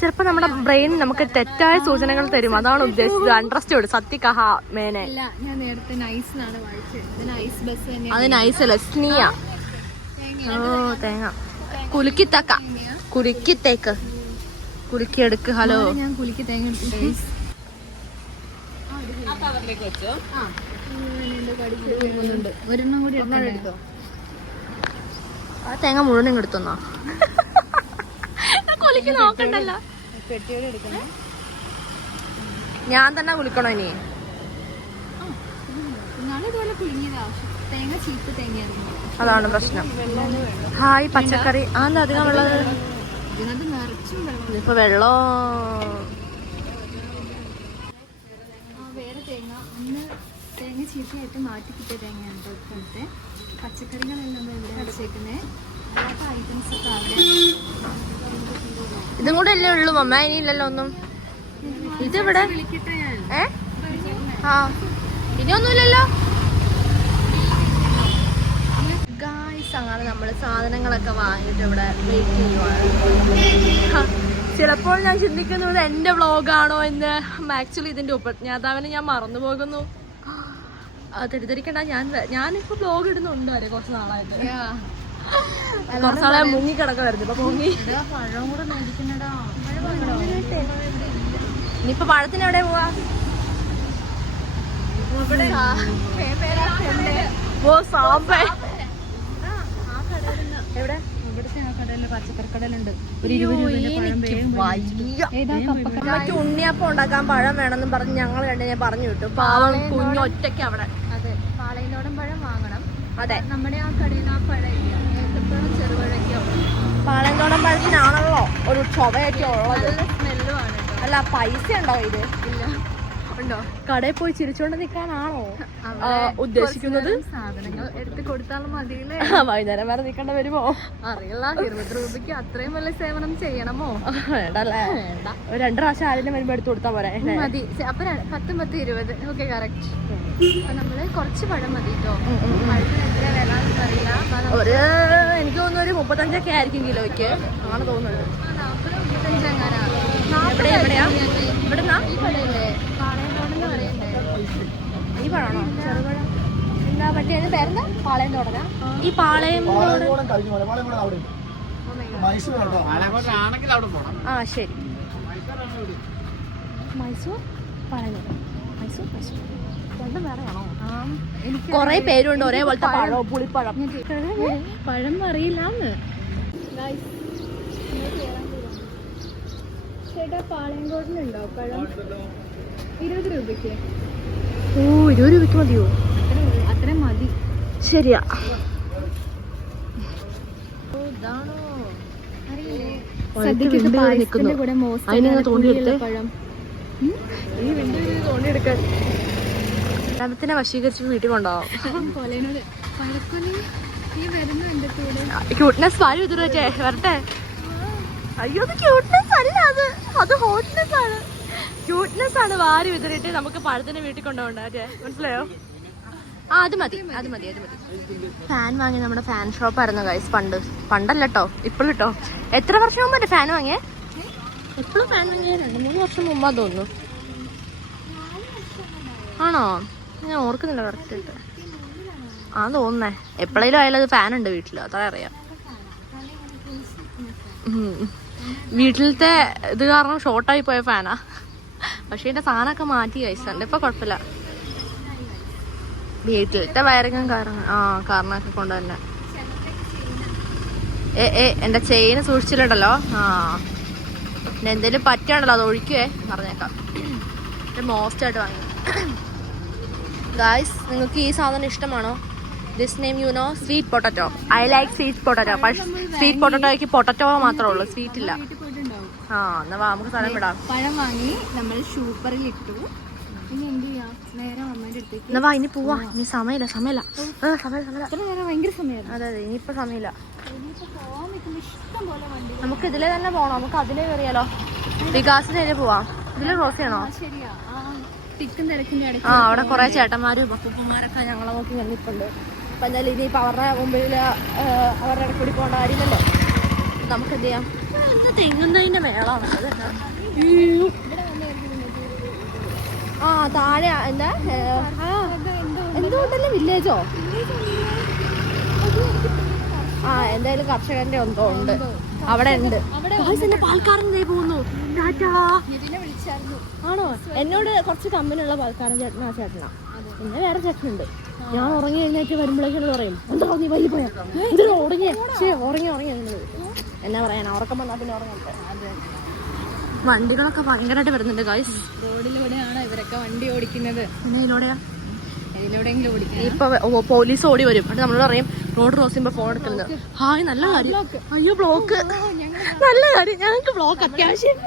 ചിലപ്പോ നമ്മുടെ ബ്രെയിൻ നമുക്ക് തെറ്റായ സൂചനകൾ തരും, അതാണ് ഉദ്ദേശിച്ചത്. അണ്ടർസ്റ്റുഡ്. സത്യ കഹ മേനെ. ഞാൻ നേരത്തെ നൈസിനാണ് വായിച്ചത്. അത് നൈസല്ല, സ്നീയ. ഓ തേങ്ങ കുലുക്കിത്തക്ക, കുലുക്കിത്തേക്ക്, കുലുക്കിയെടുക്ക്. ഹലോ, ഞാൻ കുലുക്കി തേങ്ങ എടുത്തു. ഒരെണ്ണം കൂടി എടുത്തോ. ആ തേങ്ങ മുഴുവനും എടുത്തോന്നാ? കുലുക്കി നോക്കണ്ടല്ലോ. പെട്ടിയോടെ എടുക്കണം. ഞാൻ തന്നെ കുലിക്കണോ ഇനി? ഇതുപോലെ കുലുങ്ങിയതാ. തേങ്ങ ചീപ്പ് തേങ്ങയായിരുന്നു. അതാണ് പ്രശ്നം. ഹായ് പച്ചക്കറി. അധികം വെള്ളം. ഇതിനകത്ത് നിറച്ചും വെള്ളം. ഇപ്പൊ വെള്ളോ വേറെ തേങ്ങ ഒന്ന് തേങ്ങ ചീത്തയായിട്ട് മാറ്റി കിട്ടിയ തേങ്ങയാണ് ഇപ്പോഴത്തെ. പച്ചക്കറികളെല്ലാം ഇവിടെ വെച്ചേക്കുന്നത്. അല്ലാത്ത ഐറ്റംസ് ഒക്കെ അവിടെ. ഇതും കൂടെ അല്ലേ ഉള്ളൂ മമ്മ? ഇനിയില്ലല്ലോ ഒന്നും. ഇതിവിടെ വിളിക്കട്ടെ ഞാൻ. ഇനിയൊന്നുമില്ലല്ലോ ഗായ്സ്. അങ്ങനെ അങ്ങനെ നമ്മൾ സാധനങ്ങളൊക്കെ വാങ്ങിയിട്ട് ഇവിടെ വെയിറ്റ് ചെയ്യുവാണ്. ചിലപ്പോൾ ഞാൻ ചിന്തിക്കുന്നത് എൻ്റെ വ്ളോഗാണോ എന്ന്. ആക്ച്വലി ഇതിൻ്റെ ഉപജ്ഞാതാവിനെ ഞാൻ മറന്നു പോകുന്നു. തെറ്റിദ്ധരിക്കണ്ട, ഞാനിപ്പോൾ വ്ളോഗ് ഇടുന്നുണ്ട് വരെ കുറച്ച് നാളായിട്ട്. കുറച്ച് നാളെ മുങ്ങി കിടക്കുമായിരുന്നു. ഇപ്പൊ മുങ്ങി. ഇനിയിപ്പൊ പഴത്തിന് എവിടെ പോവാ? എവിടെ? പച്ചക്കറിക്കടലുണ്ട്. ഉണ്ണിയപ്പം ഉണ്ടാക്കാൻ പഴം വേണമെന്നും പറഞ്ഞ് ഞങ്ങൾ രണ്ടിനെ പറഞ്ഞു വിട്ടു. പാവം കുഞ്ഞു ഒറ്റയ്ക്ക് അവിടെ. അതെ, പാളയത്തോടൻ പഴം വാങ്ങണം. അതെ, നമ്മുടെ ആ കടയിൽ ആ പഴം ചെറുപഴക്കോ. പാളയത്തോടൻ പഴത്തിനാണല്ലോ ഒരു ചൊവയൊക്കെ ഉള്ളത്. നല്ല സ്മെല്ലുമാണ്. അല്ല, പൈസ ഉണ്ടോ ഇത്? ഇല്ല. ഉണ്ടോ? കടയിൽ പോയി ചിരിച്ചോണ്ട് നിൽക്കാനാണോ ഉദ്ദേശിക്കുന്നത്? സാധനങ്ങൾ എടുത്ത് കൊടുത്താലും മതിയില്ലേ? വൈകുന്നേരം വരെ നിൽക്കേണ്ട വരുമോ അറിയില്ല. 20 രൂപയ്ക്ക് അത്രയും വലിയ സേവനം ചെയ്യണമോ? വേണ്ടല്ലേ? വേണ്ട. 2 പ്രാവശ്യം ആരെങ്കിലും വരുമ്പോ എടുത്ത് കൊടുത്താൽ പോരെ? മതി. അപ്പൊ 10, 10, 20. Okay, correct. നമ്മള് കുറച്ച് പഴം മതി കേട്ടോ. പഴത്തിന് എത്ര വില അറിയില്ല. എനിക്ക് തോന്നുന്നു ഒരു 35 ആയിരിക്കും കിലോയ്ക്ക് ആണ് തോന്നുന്നത്. 40, 35 എവിടെയാ? ഇവിടുന്നാ? ഈ കടയില്ലേ പാളയത്തോടെന്ന് പറയണ്ടേ? ഈ പഴമാണോ? ചെറുപഴം. എന്താ പറ്റി? അതിന് പേരെന്താ? പാളയം തോടനാ? ഈ പാളയം ആ ശരി. മൈസൂർ പാളയം. മൈസൂർ രണ്ടും വേറെയാണോ? കൊറേ പേരുണ്ട് ഒരേപോലത്തെ പഴം. പുളിപ്പഴം. പഴം അറിയില്ലാന്ന്. ചേട്ടാ, പാളയംകോടിനുണ്ടോ പഴം? 20 രൂപയ്ക്ക്. ഓ, 20 രൂപയ്ക്ക് മതിയോ? അത്ര മതി. ശരിയാ. ത്തിനെ വശീകരിച്ച് വീട്ടിൽ കൊണ്ടുപോകും. ക്യൂട്ട്നെസ് പാല് എതിർവച്ചേ വരട്ടെ. അയ്യോ, അത് ക്യൂട്ട്നെസ് അല്ല, അത് ഹോട്ട്നെസ് ആണ്. ക്യൂട്ട്നെസ് ആണ് വാരി വിതറിയിട്ട് നമുക്ക് പഴത്തിന് വീട്ടിൽ കൊണ്ടുപോകണ്ടേ. മനസ്സിലായോ? അത് മതി. ഫാൻ വാങ്ങി നമ്മുടെ ഫാൻ ഷോപ്പായിരുന്നു ഗൈസ്. പണ്ടല്ല കേട്ടോ, ഇപ്പോഴും കേട്ടോ. എത്ര വർഷം മുമ്പ് ഫാൻ വാങ്ങിയേ? എപ്പോഴും ഫാൻ വാങ്ങിയ 2-3 വർഷം മുമ്പാ തോന്നുന്നു. ആണോ? ഞാൻ ഓർക്കുന്നില്ല കറക്റ്റ് ആയിട്ട്. ആ തോന്നുന്നേ. എപ്പോഴേലും ആയാലും അത് ഫാൻ ഉണ്ട് വീട്ടിൽ, അത്ര അറിയാം. വീട്ടിലത്തെ ഇത് കാരണം ഷോർട്ടായി പോയ ഫാനാ. പക്ഷെ എന്റെ സാധനമൊക്കെ മാറ്റി കഴിച്ചിട്ടുണ്ട്. ഇപ്പൊ കുഴപ്പമില്ല. വീട്ടിലത്തെ വയറിങ്ങും കാരണമൊക്കെ കൊണ്ട് തന്നെ. എന്റെ ചെയിന് സൂക്ഷിച്ചിട്ടുണ്ടല്ലോ. പിന്നെ എന്തേലും പറ്റാണ്ടല്ലോ അത് ഒഴിക്കുവേ, പറഞ്ഞേക്കാം. മോസ്റ്റ് ആയിട്ട് വാങ്ങി. ഗായ്സ്, നിങ്ങൾക്ക് ഈ സാധനം ഇഷ്ടമാണോ? This name you know, sweet potato. I like sweet potato. പക്ഷെ സ്വീറ്റ് പൊട്ടറ്റോയ്ക്ക് പൊട്ടറ്റോ മാത്രമേ ഉള്ളൂ, സ്വീറ്റ് ഇല്ല. എന്നാ നമുക്ക് സ്ഥലം വിടാം. പഴം വാങ്ങി നമ്മൾ സൂപ്പറിൽ ഇട്ടു. ഇനി എന്ത് ചെയ്യാം? നേരെ അമ്മേന്റെ അടുത്തേക്ക്. എന്നാ വാ, ഇനി പോവാ. ഇനി സമയമില്ല. ഭയങ്കര സമയമാണ്. അതെ, ഇനിയിപ്പോ സമയമില്ല. നമുക്ക് ഇതിലെ തന്നെ പോണം. നമുക്ക് അതിലേ കയറിയാലോ? വികാസിന്റെ ഏരിയ പോവാം. ഇതില് ക്രോസ് ചെയ്യണോ? അവിടെ കുറെ ചേട്ടന്മാരും പപ്പന്മാരൊക്കെ ഞങ്ങളെ നോക്കി വന്നിട്ടുണ്ട്. അപ്പൊ എന്തായാലും ഇനിയിപ്പോ അവരുടെ മുമ്പില് അവരുടെ ഇടയ്ക്കൂടി പോകേണ്ട കാര്യമില്ലല്ലോ. നമുക്ക് എന്ത് ചെയ്യാം? തെങ്ങുന്നതിന്റെ മേളാണ് അതെന്നാ. താഴെ എന്താ എന്തുകൊണ്ടല്ലേ വില്ലേജോ? എന്തായാലും കർഷകന്റെ എന്തോ ഉണ്ട് അവിടെ ഉണ്ട്. പാൽക്കാരൻ പോകുന്നു. ആണോ? എന്നോട് കുറച്ച് കമ്പനിയുള്ള പാൽക്കാരൻ ചേട്ടനാ. പിന്നെ വേറെ ചേട്ടനുണ്ട്. ഞാൻ ഉറങ്ങി എഴുന്നേറ്റ് വരുമ്പോഴേക്കും പറയും, എന്താ നീ വൈകി പോയാ ഇതിൽ ഉറങ്ങി എന്നാ പറയാനാ? ഉറക്കം വന്നാ പിന്നെ ഉറങ്ങട്ടെ. വണ്ടികളൊക്കെ ഭയങ്കരമായിട്ട് വരുന്നുണ്ട് ഗൈസ്. റോഡിലൂടെയാണ് ഇവരൊക്കെ വണ്ടി ഓടിക്കുന്നത്. ഇപ്പൊ പോലീസ് ഓടി വരും. എന്നിട്ട് നമ്മൾ പറയും റോഡ് ക്രോസ് ചെയ്യുമ്പോ ഫോൺ എടുക്കുന്നത്. ഹായ്, നല്ല കാര്യം. അയ്യോ, ബ്ലോക്ക്. നല്ല കാര്യം, ഞങ്ങൾക്ക് ബ്ലോക്ക് അത്യാവശ്യം.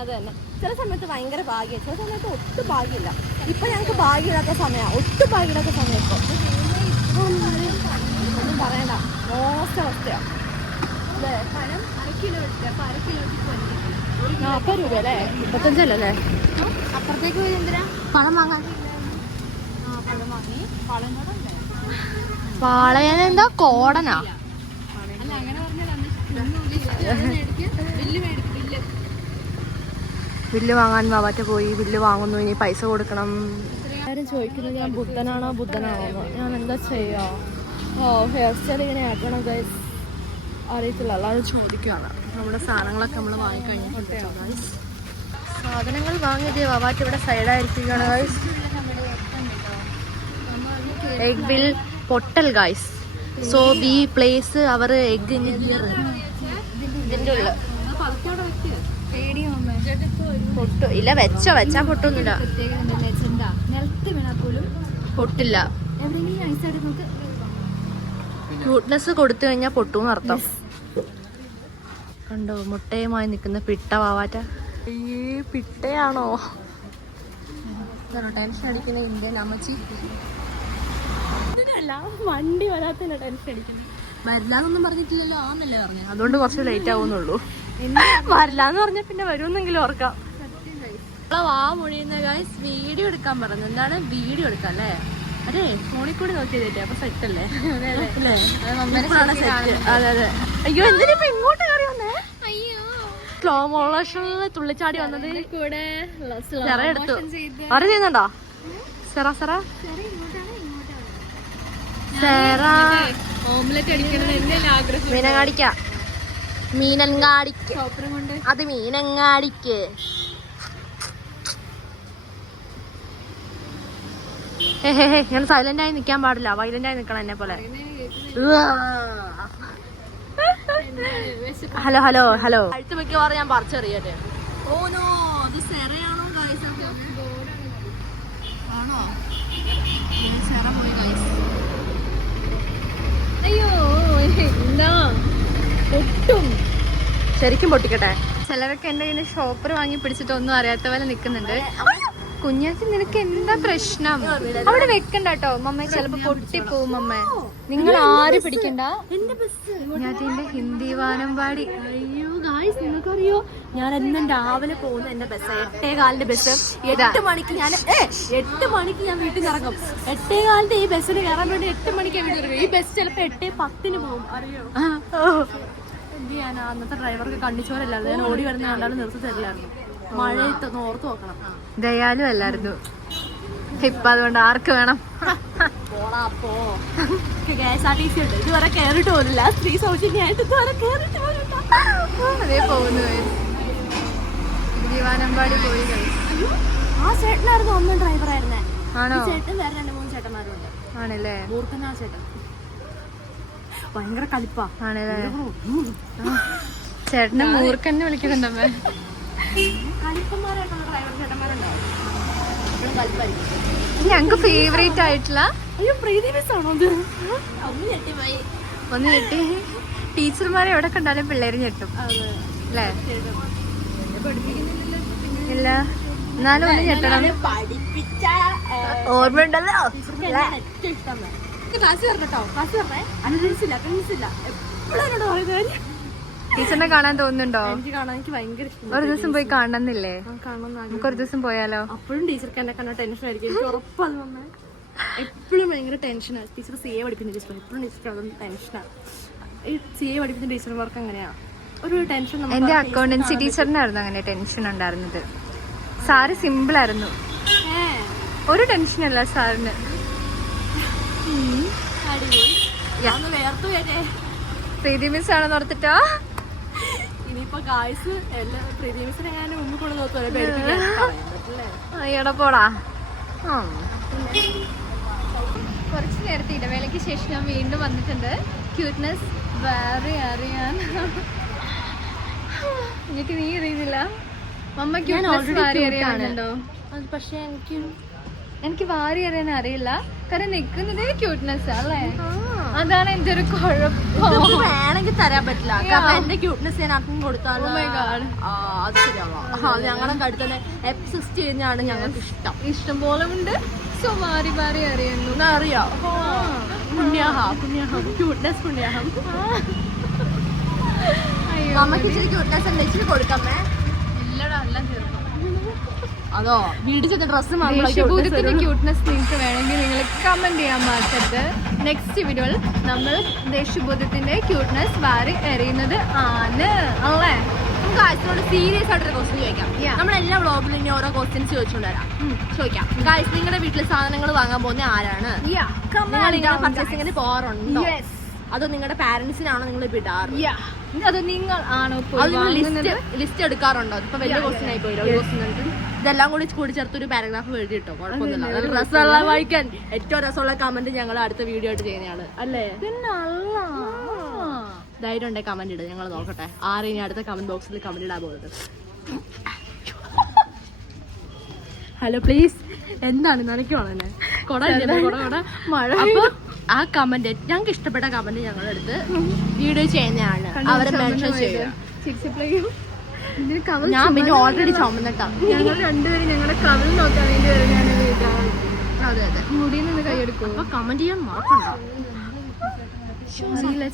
അത് തന്നെ. ചില സമയത്ത് ഭയങ്കര ഭാഗ്യം, ചില സമയത്ത് ഒട്ടും ഭാഗ്യമില്ല. ഇപ്പൊ ഞങ്ങൾക്ക് ഭാഗ്യമില്ലാത്ത സമയമാണ്, ഒട്ടും ഭാഗ്യമില്ലാത്ത സമയം. ഇപ്പൊ ഒന്നും പറയണ്ട, മോശമവസ്ഥയാണ്. 40 രൂപ അല്ലേ? 35 അപ്പുറത്തേക്ക് പോയി എന്തിനാ? പഴം വാങ്ങാൻ. പഴം വാങ്ങി. പഴം വാളയന എന്താ കോടനാ? ബില്ല് വാങ്ങാൻ വാവാറ്റ പോയി. ബില്ല് വാങ്ങുന്നു, ഇനി പൈസ കൊടുക്കണം. എല്ലാവരും ചോദിക്കുന്നത് ഞാൻ ബുദ്ധനാണോ ബുദ്ധനാണോ. ഞാൻ എന്താ ചെയ്യാ? ഹെയർ സ്റ്റൈൽ ഇങ്ങനെ ആക്കണം ഗൈസ്, അറിയത്തില്ല. അല്ലാതെ ചോദിക്കുകയാണ്. നമ്മുടെ സാധനങ്ങളൊക്കെ നമ്മൾ വാങ്ങിക്കഴിഞ്ഞിട്ട് സാധനങ്ങൾ വാങ്ങിയത് വാവാറ്റ ഇവിടെ സൈഡായിരിക്കുകയാണ് ഗൈസ്. എഗ് വിൽ പൊട്ടൽ ഗൈസ്. സോ ബി പ്ലേസ് അവർ എഗ് ഇതിൻ്റെ ഉള്ളിൽ പൊട്ടു ഇല്ല. വെച്ചാ പൊട്ടൊന്നുമില്ല. പൊട്ടില്ല. ക്യൂട്ട്നെസ് കൊടുത്തു കഴിഞ്ഞാൽ പൊട്ടൂന്ന് അർത്ഥം. കണ്ടോ മുട്ടയുമായി നിൽക്കുന്ന പിട്ട വാവാറ്റ. ഈ പിട്ടയാണോ? ടെൻഷൻ അടിക്കുന്ന ഇന്ത്യൻ അമ്മച്ചി. വണ്ടി വരാത്തതിന്റെ ടെൻഷൻ അടിക്കുന്നു. വരില്ലാന്നൊന്നും പറഞ്ഞിട്ടില്ലല്ലോ. ആന്നല്ലേ പറഞ്ഞു. അതുകൊണ്ട് കുറച്ച് ലേറ്റ് ആവുന്നുള്ളൂ. വരില്ലാന്ന് പറഞ്ഞാൽ പിന്നെ വരുമെന്നെങ്കിലും ഓർക്കാം. വാ മൊഴിയുന്ന ഗൈസ് വീഡിയോ എടുക്കാൻ പറഞ്ഞു. എന്താണ് വീഡിയോ എടുക്കാം അല്ലേ? അതെ ഫോണിൽ കൂടി നോക്കിയതേ. അപ്പൊ സെറ്റ് അല്ലേ? അതെ അതെ. അയ്യോ എന്തിനാ ഇങ്ങോട്ട് കയറി വന്നേ? സ്ലോ മോഷനിൽ തുള്ളിച്ചാടി വന്നത് സെറ എടുത്തു. ആര് ചെയ്യുന്നുണ്ടോ? സെറ സെറ സെറ മീനങ്ങാടിക്ക. മീനങ്ങാടിക്ക് അത് മീനങ്ങാടിക്ക്. ഞാൻ സൈലന്റ് ആയി നിക്കാൻ പാടില്ല. വൈലന്റ് ആയി നിക്കണം എന്നെ പോലെ. Hello hello hello. അടുത്ത് മിക്കവാറും ഞാൻ പറിച്ചെറിയട്ടെ. ഓ നോ, അത് സെറയാണോ ഗൈസ്? ആണോ? സെറ പോയി ഗൈസ്. അയ്യോ എന്താ പൊട്ടും. ശരിക്കും പൊട്ടിക്കട്ടെ. ചിലരൊക്കെ എന്റെ കയ്യിൽ ഷോപ്പർ വാങ്ങി പിടിച്ചിട്ട് ഒന്നും അറിയാത്ത പോലെ നിക്കുന്നുണ്ട്. കുഞ്ഞാച്ചി നിനക്ക് എന്താ പ്രശ്നം? അവിടെ വെക്കണ്ട കേട്ടോ മമ്മ, ചിലപ്പോ പൊട്ടിപ്പോവും മമ്മ. നിങ്ങൾ ആര് പിടിക്കണ്ട. കുഞ്ഞാച്ചിന്റെ ഹിന്ദി വാനമ്പാടി. അയ്യോ ഗായ്സ്, നിങ്ങൾക്കറിയോ ഞാൻ എന്നും രാവിലെ പോകുന്ന എന്റെ ബസ് 8:15 ബസ്. 8 മണിക്ക് ഞാൻ 8 മണിക്ക് ഞാൻ വീട്ടിൽ നിന്ന് ഇറങ്ങും. 8:15 ഈ ബസ്സിന് കയറാൻ വേണ്ടി 8 മണിക്ക് വീട്ടിൽ ഇറങ്ങും. ഈ ബസ് ചിലപ്പോ 8:10 പോകും. അറിയോ? എന്ത് ചെയ്യാനാ? അന്നത്തെ ഡ്രൈവർക്ക് കണ്ണിച്ചോരല്ലായിരുന്നു. ഞാൻ ഓടി വരുന്ന കണ്ടാലും നിർത്തി തരില്ലായിരുന്നു. മഴയത്തൊന്ന് ഓർത്ത് നോക്കണം. ദയാലും അല്ലായിരുന്നു ഇപ്പൊ. അതുകൊണ്ട് ആർക്ക് വേണം? KSRTC ഉണ്ട്, ഇതുവരെ കേറിട്ട് പോലില്ല. സ്ത്രീ സൗജന്യമായിട്ട് ഇതുവരെ കേറിട്ട് പോലില്ല. അതേ പോകുന്നു. വാനമ്പാടി പോയി. ആ ചേട്ടനായിരുന്നു ഒന്നും ഡ്രൈവറായിരുന്നേ. ആണോ? ചേട്ടൻ വേറെ 2-3 ചേട്ടന്മാരുണ്ട്. ആണല്ലേ? മൂർഖനാ ചേട്ടൻ, ഭയങ്കര കളിപ്പാ. ആണല്ലേ? ചേട്ടനെ മൂർഖന്നെ വിളിക്കുന്നുണ്ടമ്മേ. കളിപ്പന്മാരായിട്ടുള്ള ഡ്രൈവർ ചേട്ടന്മാരുണ്ടാവും. എപ്പോഴും കളിപ്പായിരിക്കും. ഞങ്ങക്ക് ഫേവറേറ്റ് ആയിട്ടുള്ള അയ്യോ പ്രീതി മിസ് ആണോ? ഒന്ന് ഞെട്ടിപ്പോയി. ഒന്ന് ഞെട്ടി. ടീച്ചർമാരെ എവിടെ കണ്ടാലും പിള്ളേര് ഞെട്ടും അല്ലേ? ഇല്ല എന്നാലും ഒന്ന് ഞെട്ടണം. ഓർമ്മയുണ്ടല്ലോ. ഏറ്റവും ഇഷ്ടം ക്ലാസ് പറഞ്ഞോ. ക്ലാസ് പറഞ്ഞേ. അനുസരിച്ചില്ല എപ്പോഴും എന്നോട് പറയുന്നത്. ടീച്ചറിനെ കാണാൻ തോന്നുന്നുണ്ടോ? എനിക്ക് കാണാൻ എനിക്ക് ഭയങ്കര ഇഷ്ടം. ഒരു ദിവസം പോയി കാണണമെന്നില്ലേ? നമുക്ക് ഒരു ദിവസം പോയാലോ? അപ്പോഴും ടീച്ചർക്ക് എന്നെ കണ്ട ടെൻഷൻ ആയിരിക്കും. എനിക്ക് ഉറപ്പാണ് വന്നേ. എപ്പോഴും ഭയങ്കര ടെൻഷനാണ്. ടീച്ചർ CA പഠിപ്പിക്കുന്ന ടീച്ചർ എപ്പോഴും ടീച്ചർക്ക് അതൊന്നും ടെൻഷനാണ്. ഈ CA പഠിപ്പിക്കുന്ന ടീച്ചർമാർക്ക് അങ്ങനെയാ ഒരു ടെൻഷൻ. എന്റെ അക്കൗണ്ടൻസി ടീച്ചറിനായിരുന്നു അങ്ങനെ ടെൻഷൻ ഉണ്ടായിരുന്നത്. സാറ് സിമ്പിൾ ആയിരുന്നു, ഒരു ടെൻഷനല്ല സാറിന്. പ്രീതി മിസ് ആണെന്ന് ഓർത്തിട്ടോ. ഇനിയിപ്പോ ഗായ്സ് എല്ലാം പ്രീതി മിസ്സിനെ ഞാൻ മുമ്പ് കൊണ്ട് നോക്കുമല്ലോ. അയ്യടാ പോടാ. കുറച്ച് നേരത്തെ ഇടവേളയ്ക്ക് ശേഷം ഞാൻ വീണ്ടും വന്നിട്ടുണ്ട്. ക്യൂട്ട്നെസ് വേറെ അറിയാൻ. എനിക്ക് നീ അറിയുന്നില്ല മമ്മ. ക്യൂട്ട്നെസ് വാരി അറിയാനുണ്ടോ? പക്ഷെ എനിക്ക് വാരി അറിയാൻ അറിയില്ല. കാരണം നിക്കുന്നത് ക്യൂട്ട്നെസ് അല്ലേ? അതാണ് എന്റെ ഒരു കുഴപ്പം. വേണമെങ്കിൽ തരാൻ പറ്റില്ല. കാരണം എന്റെ ക്യൂട്ട്നെസ് ഞാൻ ആർക്കും കൊടുത്താൽ അത് ശരിയാവാം. ഞങ്ങളുടെ അടുത്ത് തന്നെ എക്സിസ്റ്റ് ചെയ്യുന്നതാണ് ഞങ്ങൾക്ക് ഇഷ്ടം പോലെ ഉണ്ട്. സോ വാരി വാരി അറിയുന്നു. അറിയാം. ക്യൂട്ട്നെസ് പുണ്യാഹം. നമുക്ക് ഇച്ചിരി ക്യൂട്ട്നെസ് ഉണ്ട്. ഇച്ചിരി കൊടുക്കാമേ. ഇല്ലടാ എല്ലാം തീർന്നു. അതോ വീട്ടിൽ ചെന്ന ഡ്രസ്സ് ദേഷ്യഭൂതത്തിന്റെ ക്യൂട്ട്നെസ് നിങ്ങൾക്ക് വേണമെങ്കിൽ നിങ്ങൾ കമന്റ് ചെയ്യാൻ മറക്കരുത്. നെക്സ്റ്റ് വീഡിയോയിൽ നമ്മൾ ദേഷ്യഭൂതത്തിന്റെ ക്യൂട്ട്നെസ് വാരി എറിയുന്നത് ആണ് അല്ലേ. നമുക്ക് ആഴ്ചയോട് സീരിയസ് ആയിട്ടൊരു ക്വസ്റ്റ്യൻ ചോദിക്കാം. നമ്മളെല്ലാ വ്ളോഗിലും ഇനി ഓരോ ക്വസ്റ്റ്യൻസ് ചോദിച്ചുകൊണ്ട് വരാം. ചോദിക്കാം, ഗായ്സ് നിങ്ങളുടെ വീട്ടിലെ സാധനങ്ങൾ വാങ്ങാൻ പോകുന്ന ആരാണ്? നിങ്ങൾ പർച്ചേസിങ്ങിന് പോകാറുണ്ടോ? അതോ നിങ്ങളുടെ പാരന്റ്സിനാണോ നിങ്ങൾ വിടാറ്? അത് നിങ്ങൾ ആണോ ലിസ്റ്റ് എടുക്കാറുണ്ടോ? ഇപ്പൊ വലിയ ക്വസ്റ്റ്യൻ ആയി പോയില്ലോ. ഇതെല്ലാം കൂടി ചേർത്തൊരു പാരഗ്രാഫ് എഴുതി കിട്ടോ, കുഴപ്പമൊന്നുമില്ല. രസമുള്ള വായിക്കാൻ ഏറ്റവും രസമുള്ള കമന്റ് ഞങ്ങൾ അടുത്ത വീഡിയോ ആയിട്ട് ചെയ്യുന്നതാണ് അല്ലേ. ധൈര്യം ഉണ്ടെങ്കിൽ കമന്റ് ഇടും, ഞങ്ങൾ നോക്കട്ടെ ആരും ഇനി അടുത്ത കമന്റ് ബോക്സിൽ കമന്റ് ഇടാൻ പോകുന്നത്. ഹലോ പ്ലീസ്, എന്താണ് നനയ്ക്കുവാണെന്നെ കൊട മഴ. അപ്പൊ ആ കമന്റ് ഞങ്ങൾക്ക് ഇഷ്ടപ്പെട്ട കമന്റ് ഞങ്ങളെടുത്ത് വീഡിയോ ചെയ്യുന്നതാണ്. അവരെ മെൻഷൻ ചെയ്യുക. ഞാൻ പിന്നെ ഓൾറെഡി ചുമന്നിട്ടാ. ഞങ്ങൾ രണ്ടുപേരും ഞങ്ങളുടെ കവൽ നോക്കാൻ വേണ്ടി വരുന്നതാണ് വീട്ടിൽ. അതെ അതെ, മുടിയിൽ നിന്ന് കൈയെടുക്കും. അപ്പൊ കമന്റ് ചെയ്യാൻ മറക്കണ്ട.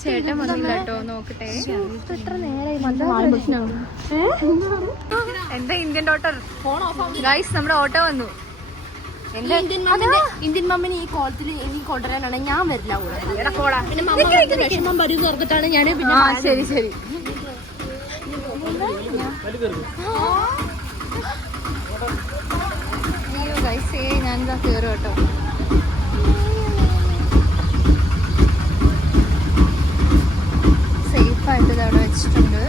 ചേട്ടൻ വന്നില്ല കേട്ടോ, നോക്കട്ടെ. എന്താ ഇന്ത്യൻ ഡോട്ടർ ഗൈസ്, നമ്മുടെ ഓട്ടോ വന്നു. ഇന്ത്യൻ മമ്മിനെ ഈ കോളത്തിൽ ഇനി കൊണ്ടുവരാനാണ് ഞാൻ വരില്ല കൂടെ. പിന്നെ വിഷമം വരും ഓർത്തിട്ടാണ് ഞാൻ. പിന്നെ ശരി ശരി ഗൈസ്, ഞാനിതാ കയറും കേട്ടോ. സേഫായിട്ട് ഇത് അവിടെ വെച്ചിട്ടുണ്ട്.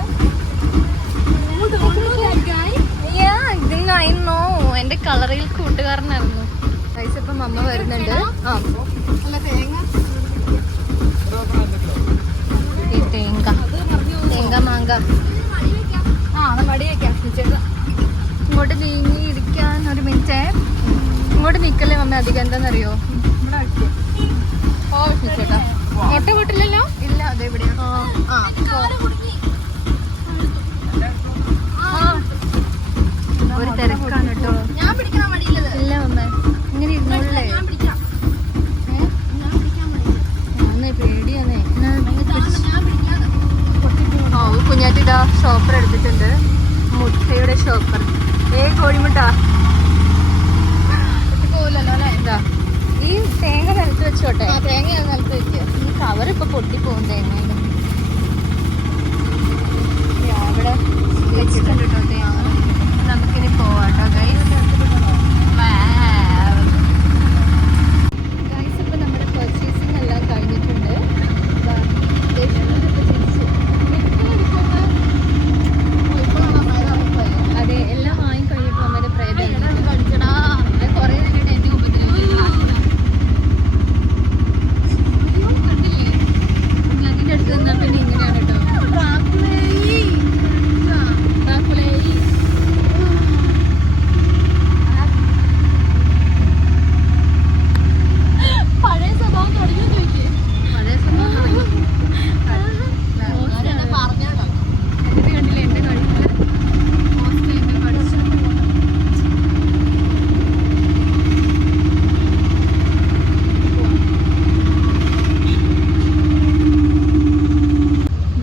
എന്റെ കളറിൽ കൂട്ടുകാരനായിരുന്നു ഗൈസ്. ഇപ്പം മമ്മ വരുന്നുണ്ട്. തേങ്ങ മാങ്ക ഇങ്ങോട്ട് നീങ്ങി ഇരിക്കാൻ ഒരു മിനിറ്റ്. ഇങ്ങോട്ട് നിക്കല്ലേ മമ്മ അധികം. എന്താന്നറിയോ, ചേട്ടാ ഓട്ടോ വിട്ടില്ലല്ലോ. ഇല്ല, അതെ എവിടെയാ. ഒരു തിരക്കാണ് കേട്ടോ. ഇല്ല മമ്മ, ഇങ്ങനെ ഇരുന്നോളേ. പേടിയാന്നേ. കുഞ്ഞാറ്റിതാ ഷോപ്പർ എടുത്തിട്ടുണ്ട്, മുട്ടയുടെ ഷോപ്പർ. കോഴിമുട്ട പോലല്ലോ അല്ലേ. എന്താ ഈ തേങ്ങ നിലത്ത് വെച്ചോട്ടെ. തേങ്ങ നിലത്ത് വെക്കുക. ഈ കവർ ഇപ്പൊ പൊട്ടിപ്പോകും തേങ്ങ. ഇവിടെ വെച്ചിട്ടുണ്ട് കേട്ടോ തേങ്ങ. നമുക്കിനി പോവാട്ടോ ഗൈസ്. ഗൈസ്, ഇപ്പൊ നമ്മുടെ പർച്ചേസിംഗ് എല്ലാം കഴിഞ്ഞിട്ടുണ്ട്. അതെ, എല്ലാം വാങ്ങി കഴിഞ്ഞിട്ട് അമ്മയുടെ പ്രേതം കുറെ നേരം എന്റെ ഉപദ്രവിക്കില്ല. അതിന്റെ അടുത്ത് നിന്നാൽ പിന്നെ ഇങ്ങനെയാണ് കേട്ടോ. പഴയ സ്വഭാവം തുടങ്ങി ചോദിക്കേ. പഴയ സ്വഭാവം തുടങ്ങി. എന്നിട്ട് കണ്ടില്ലേ എന്റെ കഴിക്കില്ല.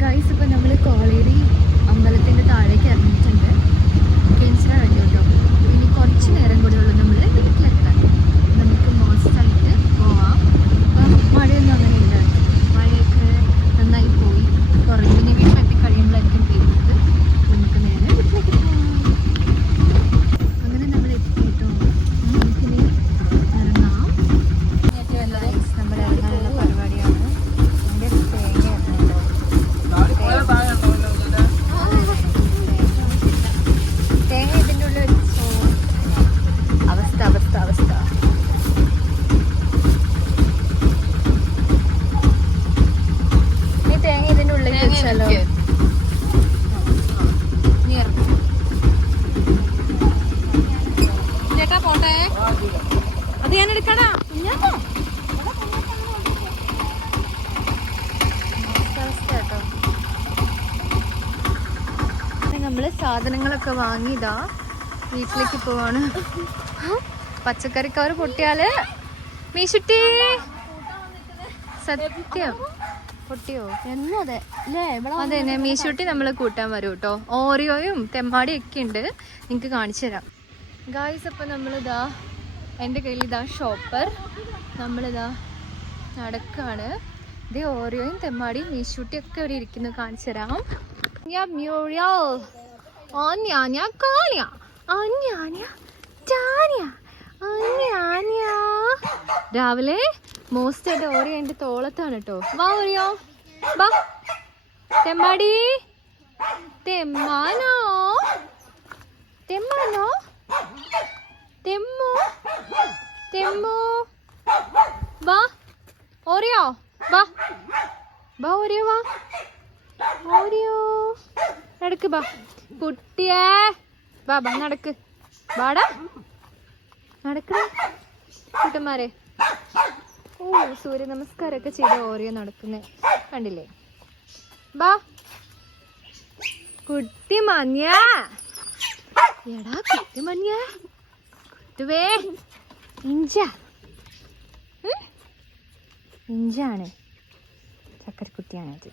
ഗൈസ്, ഇപ്പം നമ്മൾ കോളേരി അമ്പലത്തിൻ്റെ താഴേക്ക് ഇറങ്ങിയിട്ടുണ്ട്. കെൻസിന് വേണ്ടി കേട്ടോ. ഇനി കുറച്ച് നേരം കൂടെ ഉള്ളൂ നമ്മൾ വീട്ടിലെത്താൻ. നമുക്ക് മോസ്റ്റായിട്ട് പോവാം. അപ്പം മഴയൊന്നും അങ്ങനെ ഇല്ല. മഴയൊക്കെ നന്നായി പോയി കുറഞ്ഞു. ഇനി വീട്ടിലെത്തി കഴിയുമ്പോഴായിരിക്കും പെയ്യുന്നത്. നമുക്ക് നേരെ വീട്ടിലേക്ക് പോവാം. അങ്ങനെ നമ്മൾ എത്തി കേട്ടോ. നമുക്കിനി ഇറങ്ങാം. നമ്മൾ ഇറങ്ങാനുള്ള പരിപാടിയാണ്. എൻ്റെ ഒരു തേങ്ങ ഇറങ്ങുന്നുണ്ടോ. തേങ്ങ ഇതിൻ്റെ ഉള്ളിൽ വെച്ചോ. അവസ്ഥ അവസ്ഥ അവസ്ഥ. ഈ തേങ്ങ ഇതിൻ്റെ ഉള്ളിൽ വെച്ചാലോ. ചേട്ടാ പോട്ടെ, അത് ഞാൻ എടുക്കടാ. കേട്ടോ, നമ്മള് സാധനങ്ങളൊക്കെ വാങ്ങിയതാ വീട്ടിലേക്ക് പോവാണ്. പച്ചക്കറിക്കവർ പൊട്ടിയാല് മീശുട്ടി സത്യം പൊട്ടിയോ എന്നും അതെ അല്ലേ. അതെ തന്നെ, മീശുട്ടി നമ്മള് കൂട്ടാൻ വരും കേട്ടോ. ഓറിയോയും തെമ്മാടിയും ഒക്കെ ഉണ്ട്, നിങ്ങക്ക് കാണിച്ചു തരാം. ഗായ്സ് അപ്പം നമ്മളിതാ എൻ്റെ കയ്യിൽ ഇതാ ഷോപ്പർ. നമ്മളിതാ നടക്കാണ്. ഇതേ ഓറിയോയും തെമ്മാടിയും മീശൂട്ടിയൊക്കെ ഇവിടെ ഇരിക്കുന്നു. കാണിച്ചു തരാം. രാവിലെ മോസ്റ്റ് ആയിട്ട് ഓറിയോ എൻ്റെ തോളത്താണ് കേട്ടോ. വാ ഓറിയോ വാ. തെമ്മാടി തെമ്മാനോ തെമ്മാനോ തെമ്മു തെമ്മു വാ ഓറിയോ വാ വാ ഓറിയോ വാ ഓറിയോ നടക്ക് ബാ കുട്ടിയേ ബാ ബാ നടക്ക് ബാടാ നടക്കണേ കൂട്ടന്മാരെ. ഓ സൂര്യ നമസ്കാരമൊക്കെ ചെയ്ത് ഓറിയോ നടക്കുന്നേ കണ്ടില്ലേ. ബാ കുട്ടി മഞ്ഞ എടാ കുട്ടി മഞ്ഞ കുട്ടുവേ ഇഞ്ച ഇഞ്ചാണ് ചക്കരക്കുട്ടിയാണ് അത്.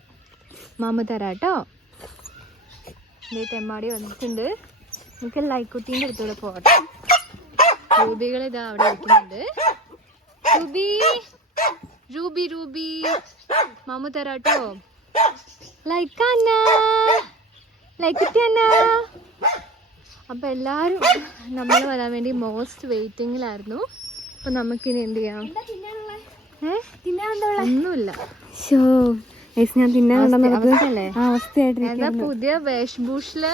മാമ തരാട്ടോ. ഇതേ തെമ്മാടി വന്നിട്ടുണ്ട്. നമുക്ക് ലൈക്കുട്ടീൻ്റെ അടുത്തൂടെ പോകട്ടെ. റൂബികൾ ഇതാ അവിടെ ഇരിക്കുന്നുണ്ട്. റൂബി റൂബി റൂബി മാമ തരാട്ടോ. ലൈക്കാന്ന ലൈക്കുട്ടി അന്ന. അപ്പം എല്ലാവരും നമ്മൾ വരാൻ വേണ്ടി മോസ്റ്റ് വെയിറ്റിങ്ങിലായിരുന്നു. അപ്പം നമുക്കിനി എന്ത് ചെയ്യാം? ഒന്നുമില്ല. ഞാൻ തിന്നാനുണ്ടെന്നല്ലേ എന്താ പുതിയ വേഷഭൂഷില്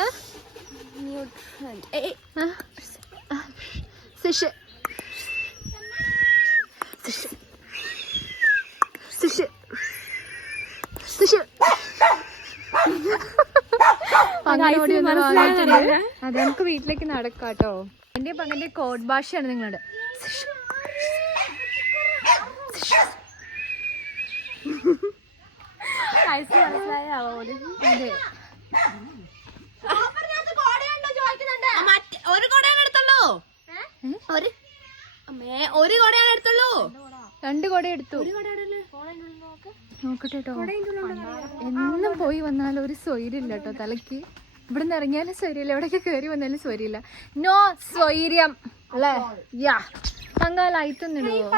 അത് നമുക്ക് വീട്ടിലേക്ക് നടക്കാട്ടോ. എന്റെ പങ്കന്റെ കോഡ് ഭാഷയാണ് നിങ്ങളുടെ. അതെ ഒരു കൊടയാണ് എടുത്തുള്ളൂ. 2 കൊട എടുത്തു. നോക്കട്ടെ കേട്ടോ. എന്നും പോയി വന്നാലും ഒരു സ്വൈര്യമില്ല കേട്ടോ തലക്ക്. ഇവിടുന്ന് ഇറങ്ങിയാലും സ്വൈര്യമില്ല, എവിടേക്ക് കയറി വന്നാലും സ്വൈര്യമില്ല. നോ സ്വൈര്യം അല്ലേ? യാ പങ്ക ലൈറ്റ് ഒന്നും ഇടുവോ?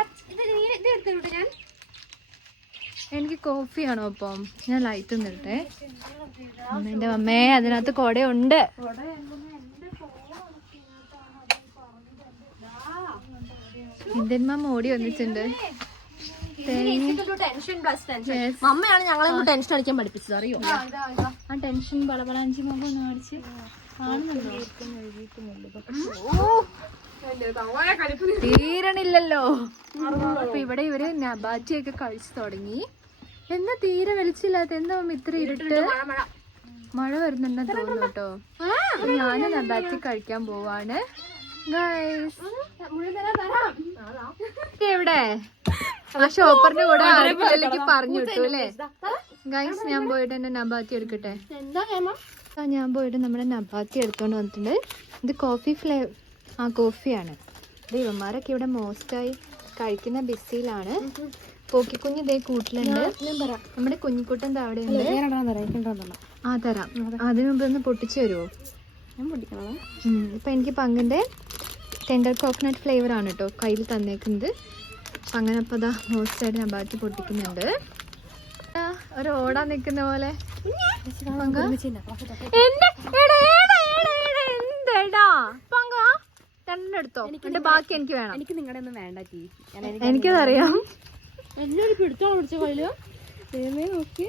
എനിക്ക് കോഫിയാണോ അപ്പം? ഞാൻ ലൈറ്റ് ഒന്നും ഇട്ടെ. എന്റെ അമ്മേ അതിനകത്ത് കൊടയുണ്ട്. ഇന്ത്യന്മാർ ഓടി വന്നിട്ടുണ്ട്. അമ്മയാണ് ഞങ്ങളെ ടെൻഷൻ അടിക്കാൻ പഠിപ്പിച്ചത് അറിയോ? ആ ടെൻഷൻ വളവളാഞ്ചി മുമ്പ് ഒന്ന് കാണിച്ച് തീരണില്ലല്ലോ. അപ്പൊ ഇവിടെ ഇവര് നബാറ്റിയൊക്കെ കഴിച്ചു തുടങ്ങി. എന്നാ തീരെ വെളിച്ചില്ലാത്ത എന്താ ഇത്ര ഇരുട്ട്? മഴ വരുന്നുണ്ടെന്ന് തോന്നുന്നു കേട്ടോ. ഞാന് നബാറ്റി കഴിക്കാൻ പോവാണ്. എവിടെ ആ ഷോപ്പറിന്റെ കൂടെ ആരെങ്കിലേക്ക് പറഞ്ഞു കിട്ടു അല്ലേ ഗൈസ്? ഞാൻ പോയിട്ട് എന്റെ നബാത്തി എടുക്കട്ടെ. ഞാൻ പോയിട്ട് നമ്മുടെ നബാത്തി എടുത്തോണ്ട് വന്നിട്ടുണ്ട്. ഇത് കോഫി ഫ്ലേവർ. ആ കോഫിയാണ്. ദൈവന്മാരൊക്കെ ഇവിടെ മോസ്റ്റായി കഴിക്കുന്ന ബിസിയിലാണ്. പോക്കിക്കുഞ്ഞ് ഇതേ കൂട്ടിലുണ്ട്. നമ്മുടെ കുഞ്ഞിക്കുട്ടൻ അവിടെ ഉണ്ട്. ആ തരാം. അതിനു മുമ്പ് ഒന്ന് പൊട്ടിച്ചു തരുമോ? ഇപ്പൊ എനിക്ക് പങ്കിന്റെ ടെൻഡർ കോക്കനട്ട് ഫ്ലേവർ ആണ് കേട്ടോ കയ്യിൽ തന്നേക്കുന്നത്. അങ്ങനെ അപ്പോൾ അതാ മോസ്റ്റായിട്ട് നബാറ്റി പൊട്ടിക്കുന്നുണ്ട്. ഒരു ഓടാൻ നിൽക്കുന്ന പോലെ. എന്തേടാ പങ്ക രണ്ടെടുത്തോ? എന്റെ ബാക്കി എനിക്ക് വേണം. എനിക്ക് നിങ്ങളുടെ ഒന്നും വേണ്ട. എനിക്കതറിയാം. എന്നോട് പിടിച്ചോ പിടിച്ച കയ്യില് നോക്കി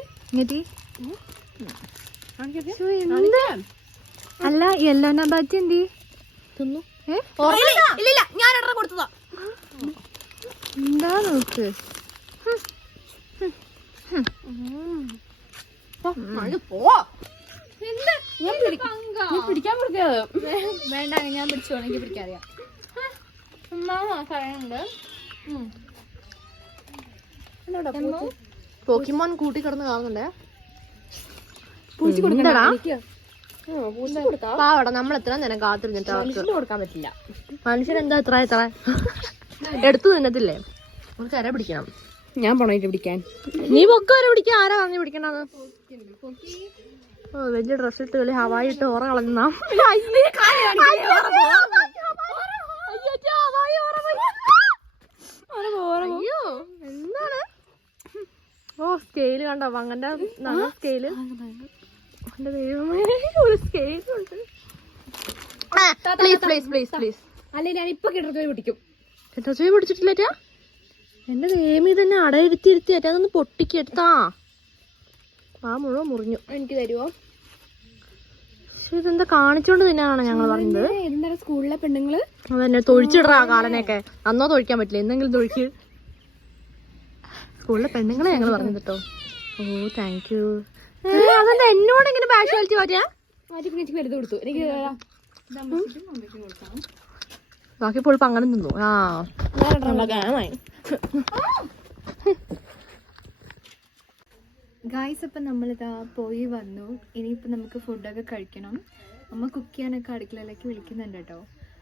അല്ല യെല്ലോ നബാറ്റി എന്തി തിന്നു. ഇല്ല ഞാൻ ഓർഡർ കൊടുത്തതാ. എന്താ നോക്ക്. പിടിക്കാൻ പറ്റിയത് വേണ്ട. ഞാൻ പിടിച്ചോ? എനിക്ക് പിടിക്കാറിയാം. പോക്കിമോൻ കൂട്ടി കിടന്ന് കാണുന്നുണ്ടേ. പാവട നമ്മൾ എത്ര നേരം കാത്തിരുന്നിട്ട് അവർക്ക് കൊടുക്കാൻ പറ്റില്ല. മനുഷ്യരെന്താ എത്ര എടുത്തു തിന്നത്തില്ലേ? നമുക്ക് അര പിടിക്കണം. ഞാൻ പോണേറ്റ് പിടിക്കാൻ. നീ പൊക്ക വരെ പിടിക്കാൻ. ആരാ പറഞ്ഞു പിടിക്കണത്? വലിയ ഡ്രസ് ഇട്ട് കളി ഹവായി ഇട്ട് ഓറ കളഞ്ഞാ എന്താണ്? ഓ സ്കെയില് കണ്ടോ? അങ്ങന്റെ നല്ല സ്കെയില്. ഒരു സ്കെയിലുണ്ട്. അല്ലെ ഞാൻ ഇപ്പൊ കിട്ടത്തോയി പിടിക്കും. കിട്ടത്തോയി പിടിച്ചിട്ടില്ല. എന്റെ ദേമി തന്നെ അടയിരുത്തി അതൊന്ന് പൊട്ടിക്കെടുത്താ. ആ മുഴുവൻ മുറിഞ്ഞു. എനിക്ക് തരുമോ? ഇതെന്താ കാണിച്ചോണ്ട് തന്നെയാണോ ഞങ്ങൾ പറഞ്ഞത്? എന്താണ് സ്കൂളിലെ പെണ്ണുങ്ങള് അതന്നെ തൊഴിച്ചിടാ കാലനൊക്കെ. അന്നോ തൊഴിക്കാൻ പറ്റില്ല, എന്തെങ്കിലും തൊഴിക്ക്. സ്കൂളിലെ പെണ്ണുങ്ങളെ ഞങ്ങൾ പറഞ്ഞു കേട്ടോ. ഓ താങ്ക് യു. അതെന്താ എന്നോട് ഇങ്ങനെ പാഷ്വാലിറ്റി പറയാ? എനിക്ക് വെറുതെ കൊടുത്തു. എനിക്ക് ബാക്കി പൊളിപ്പ് അങ്ങനെ നിന്നു. ആ ഗായ്സ്, അപ്പം നമ്മളിതാ പോയി വന്നു. ഇനിയിപ്പോൾ നമുക്ക് ഫുഡൊക്കെ കഴിക്കണം. അമ്മ കുക്ക് ചെയ്യാനൊക്കെ അടുക്കളയിലേക്ക് വിളിക്കുന്നുണ്ട് കേട്ടോ.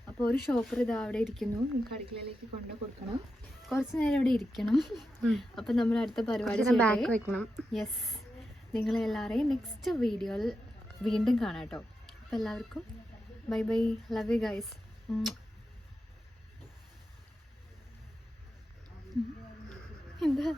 അപ്പോൾ ഒരു ഷോപ്പർ ഇതാ അവിടെ ഇരിക്കുന്നു. നമുക്ക് അടുക്കളയിലേക്ക് കൊണ്ടു കൊടുക്കണം. കുറച്ച് നേരം ഇവിടെ ഇരിക്കണം. അപ്പം നമ്മൾ അടുത്ത പരിപാടി വെക്കണം. യെസ്, നിങ്ങളെല്ലാവരെയും നെക്സ്റ്റ് വീഡിയോയിൽ വീണ്ടും കാണാം കേട്ടോ. അപ്പം എല്ലാവർക്കും bye bye, love you guys. എന്താ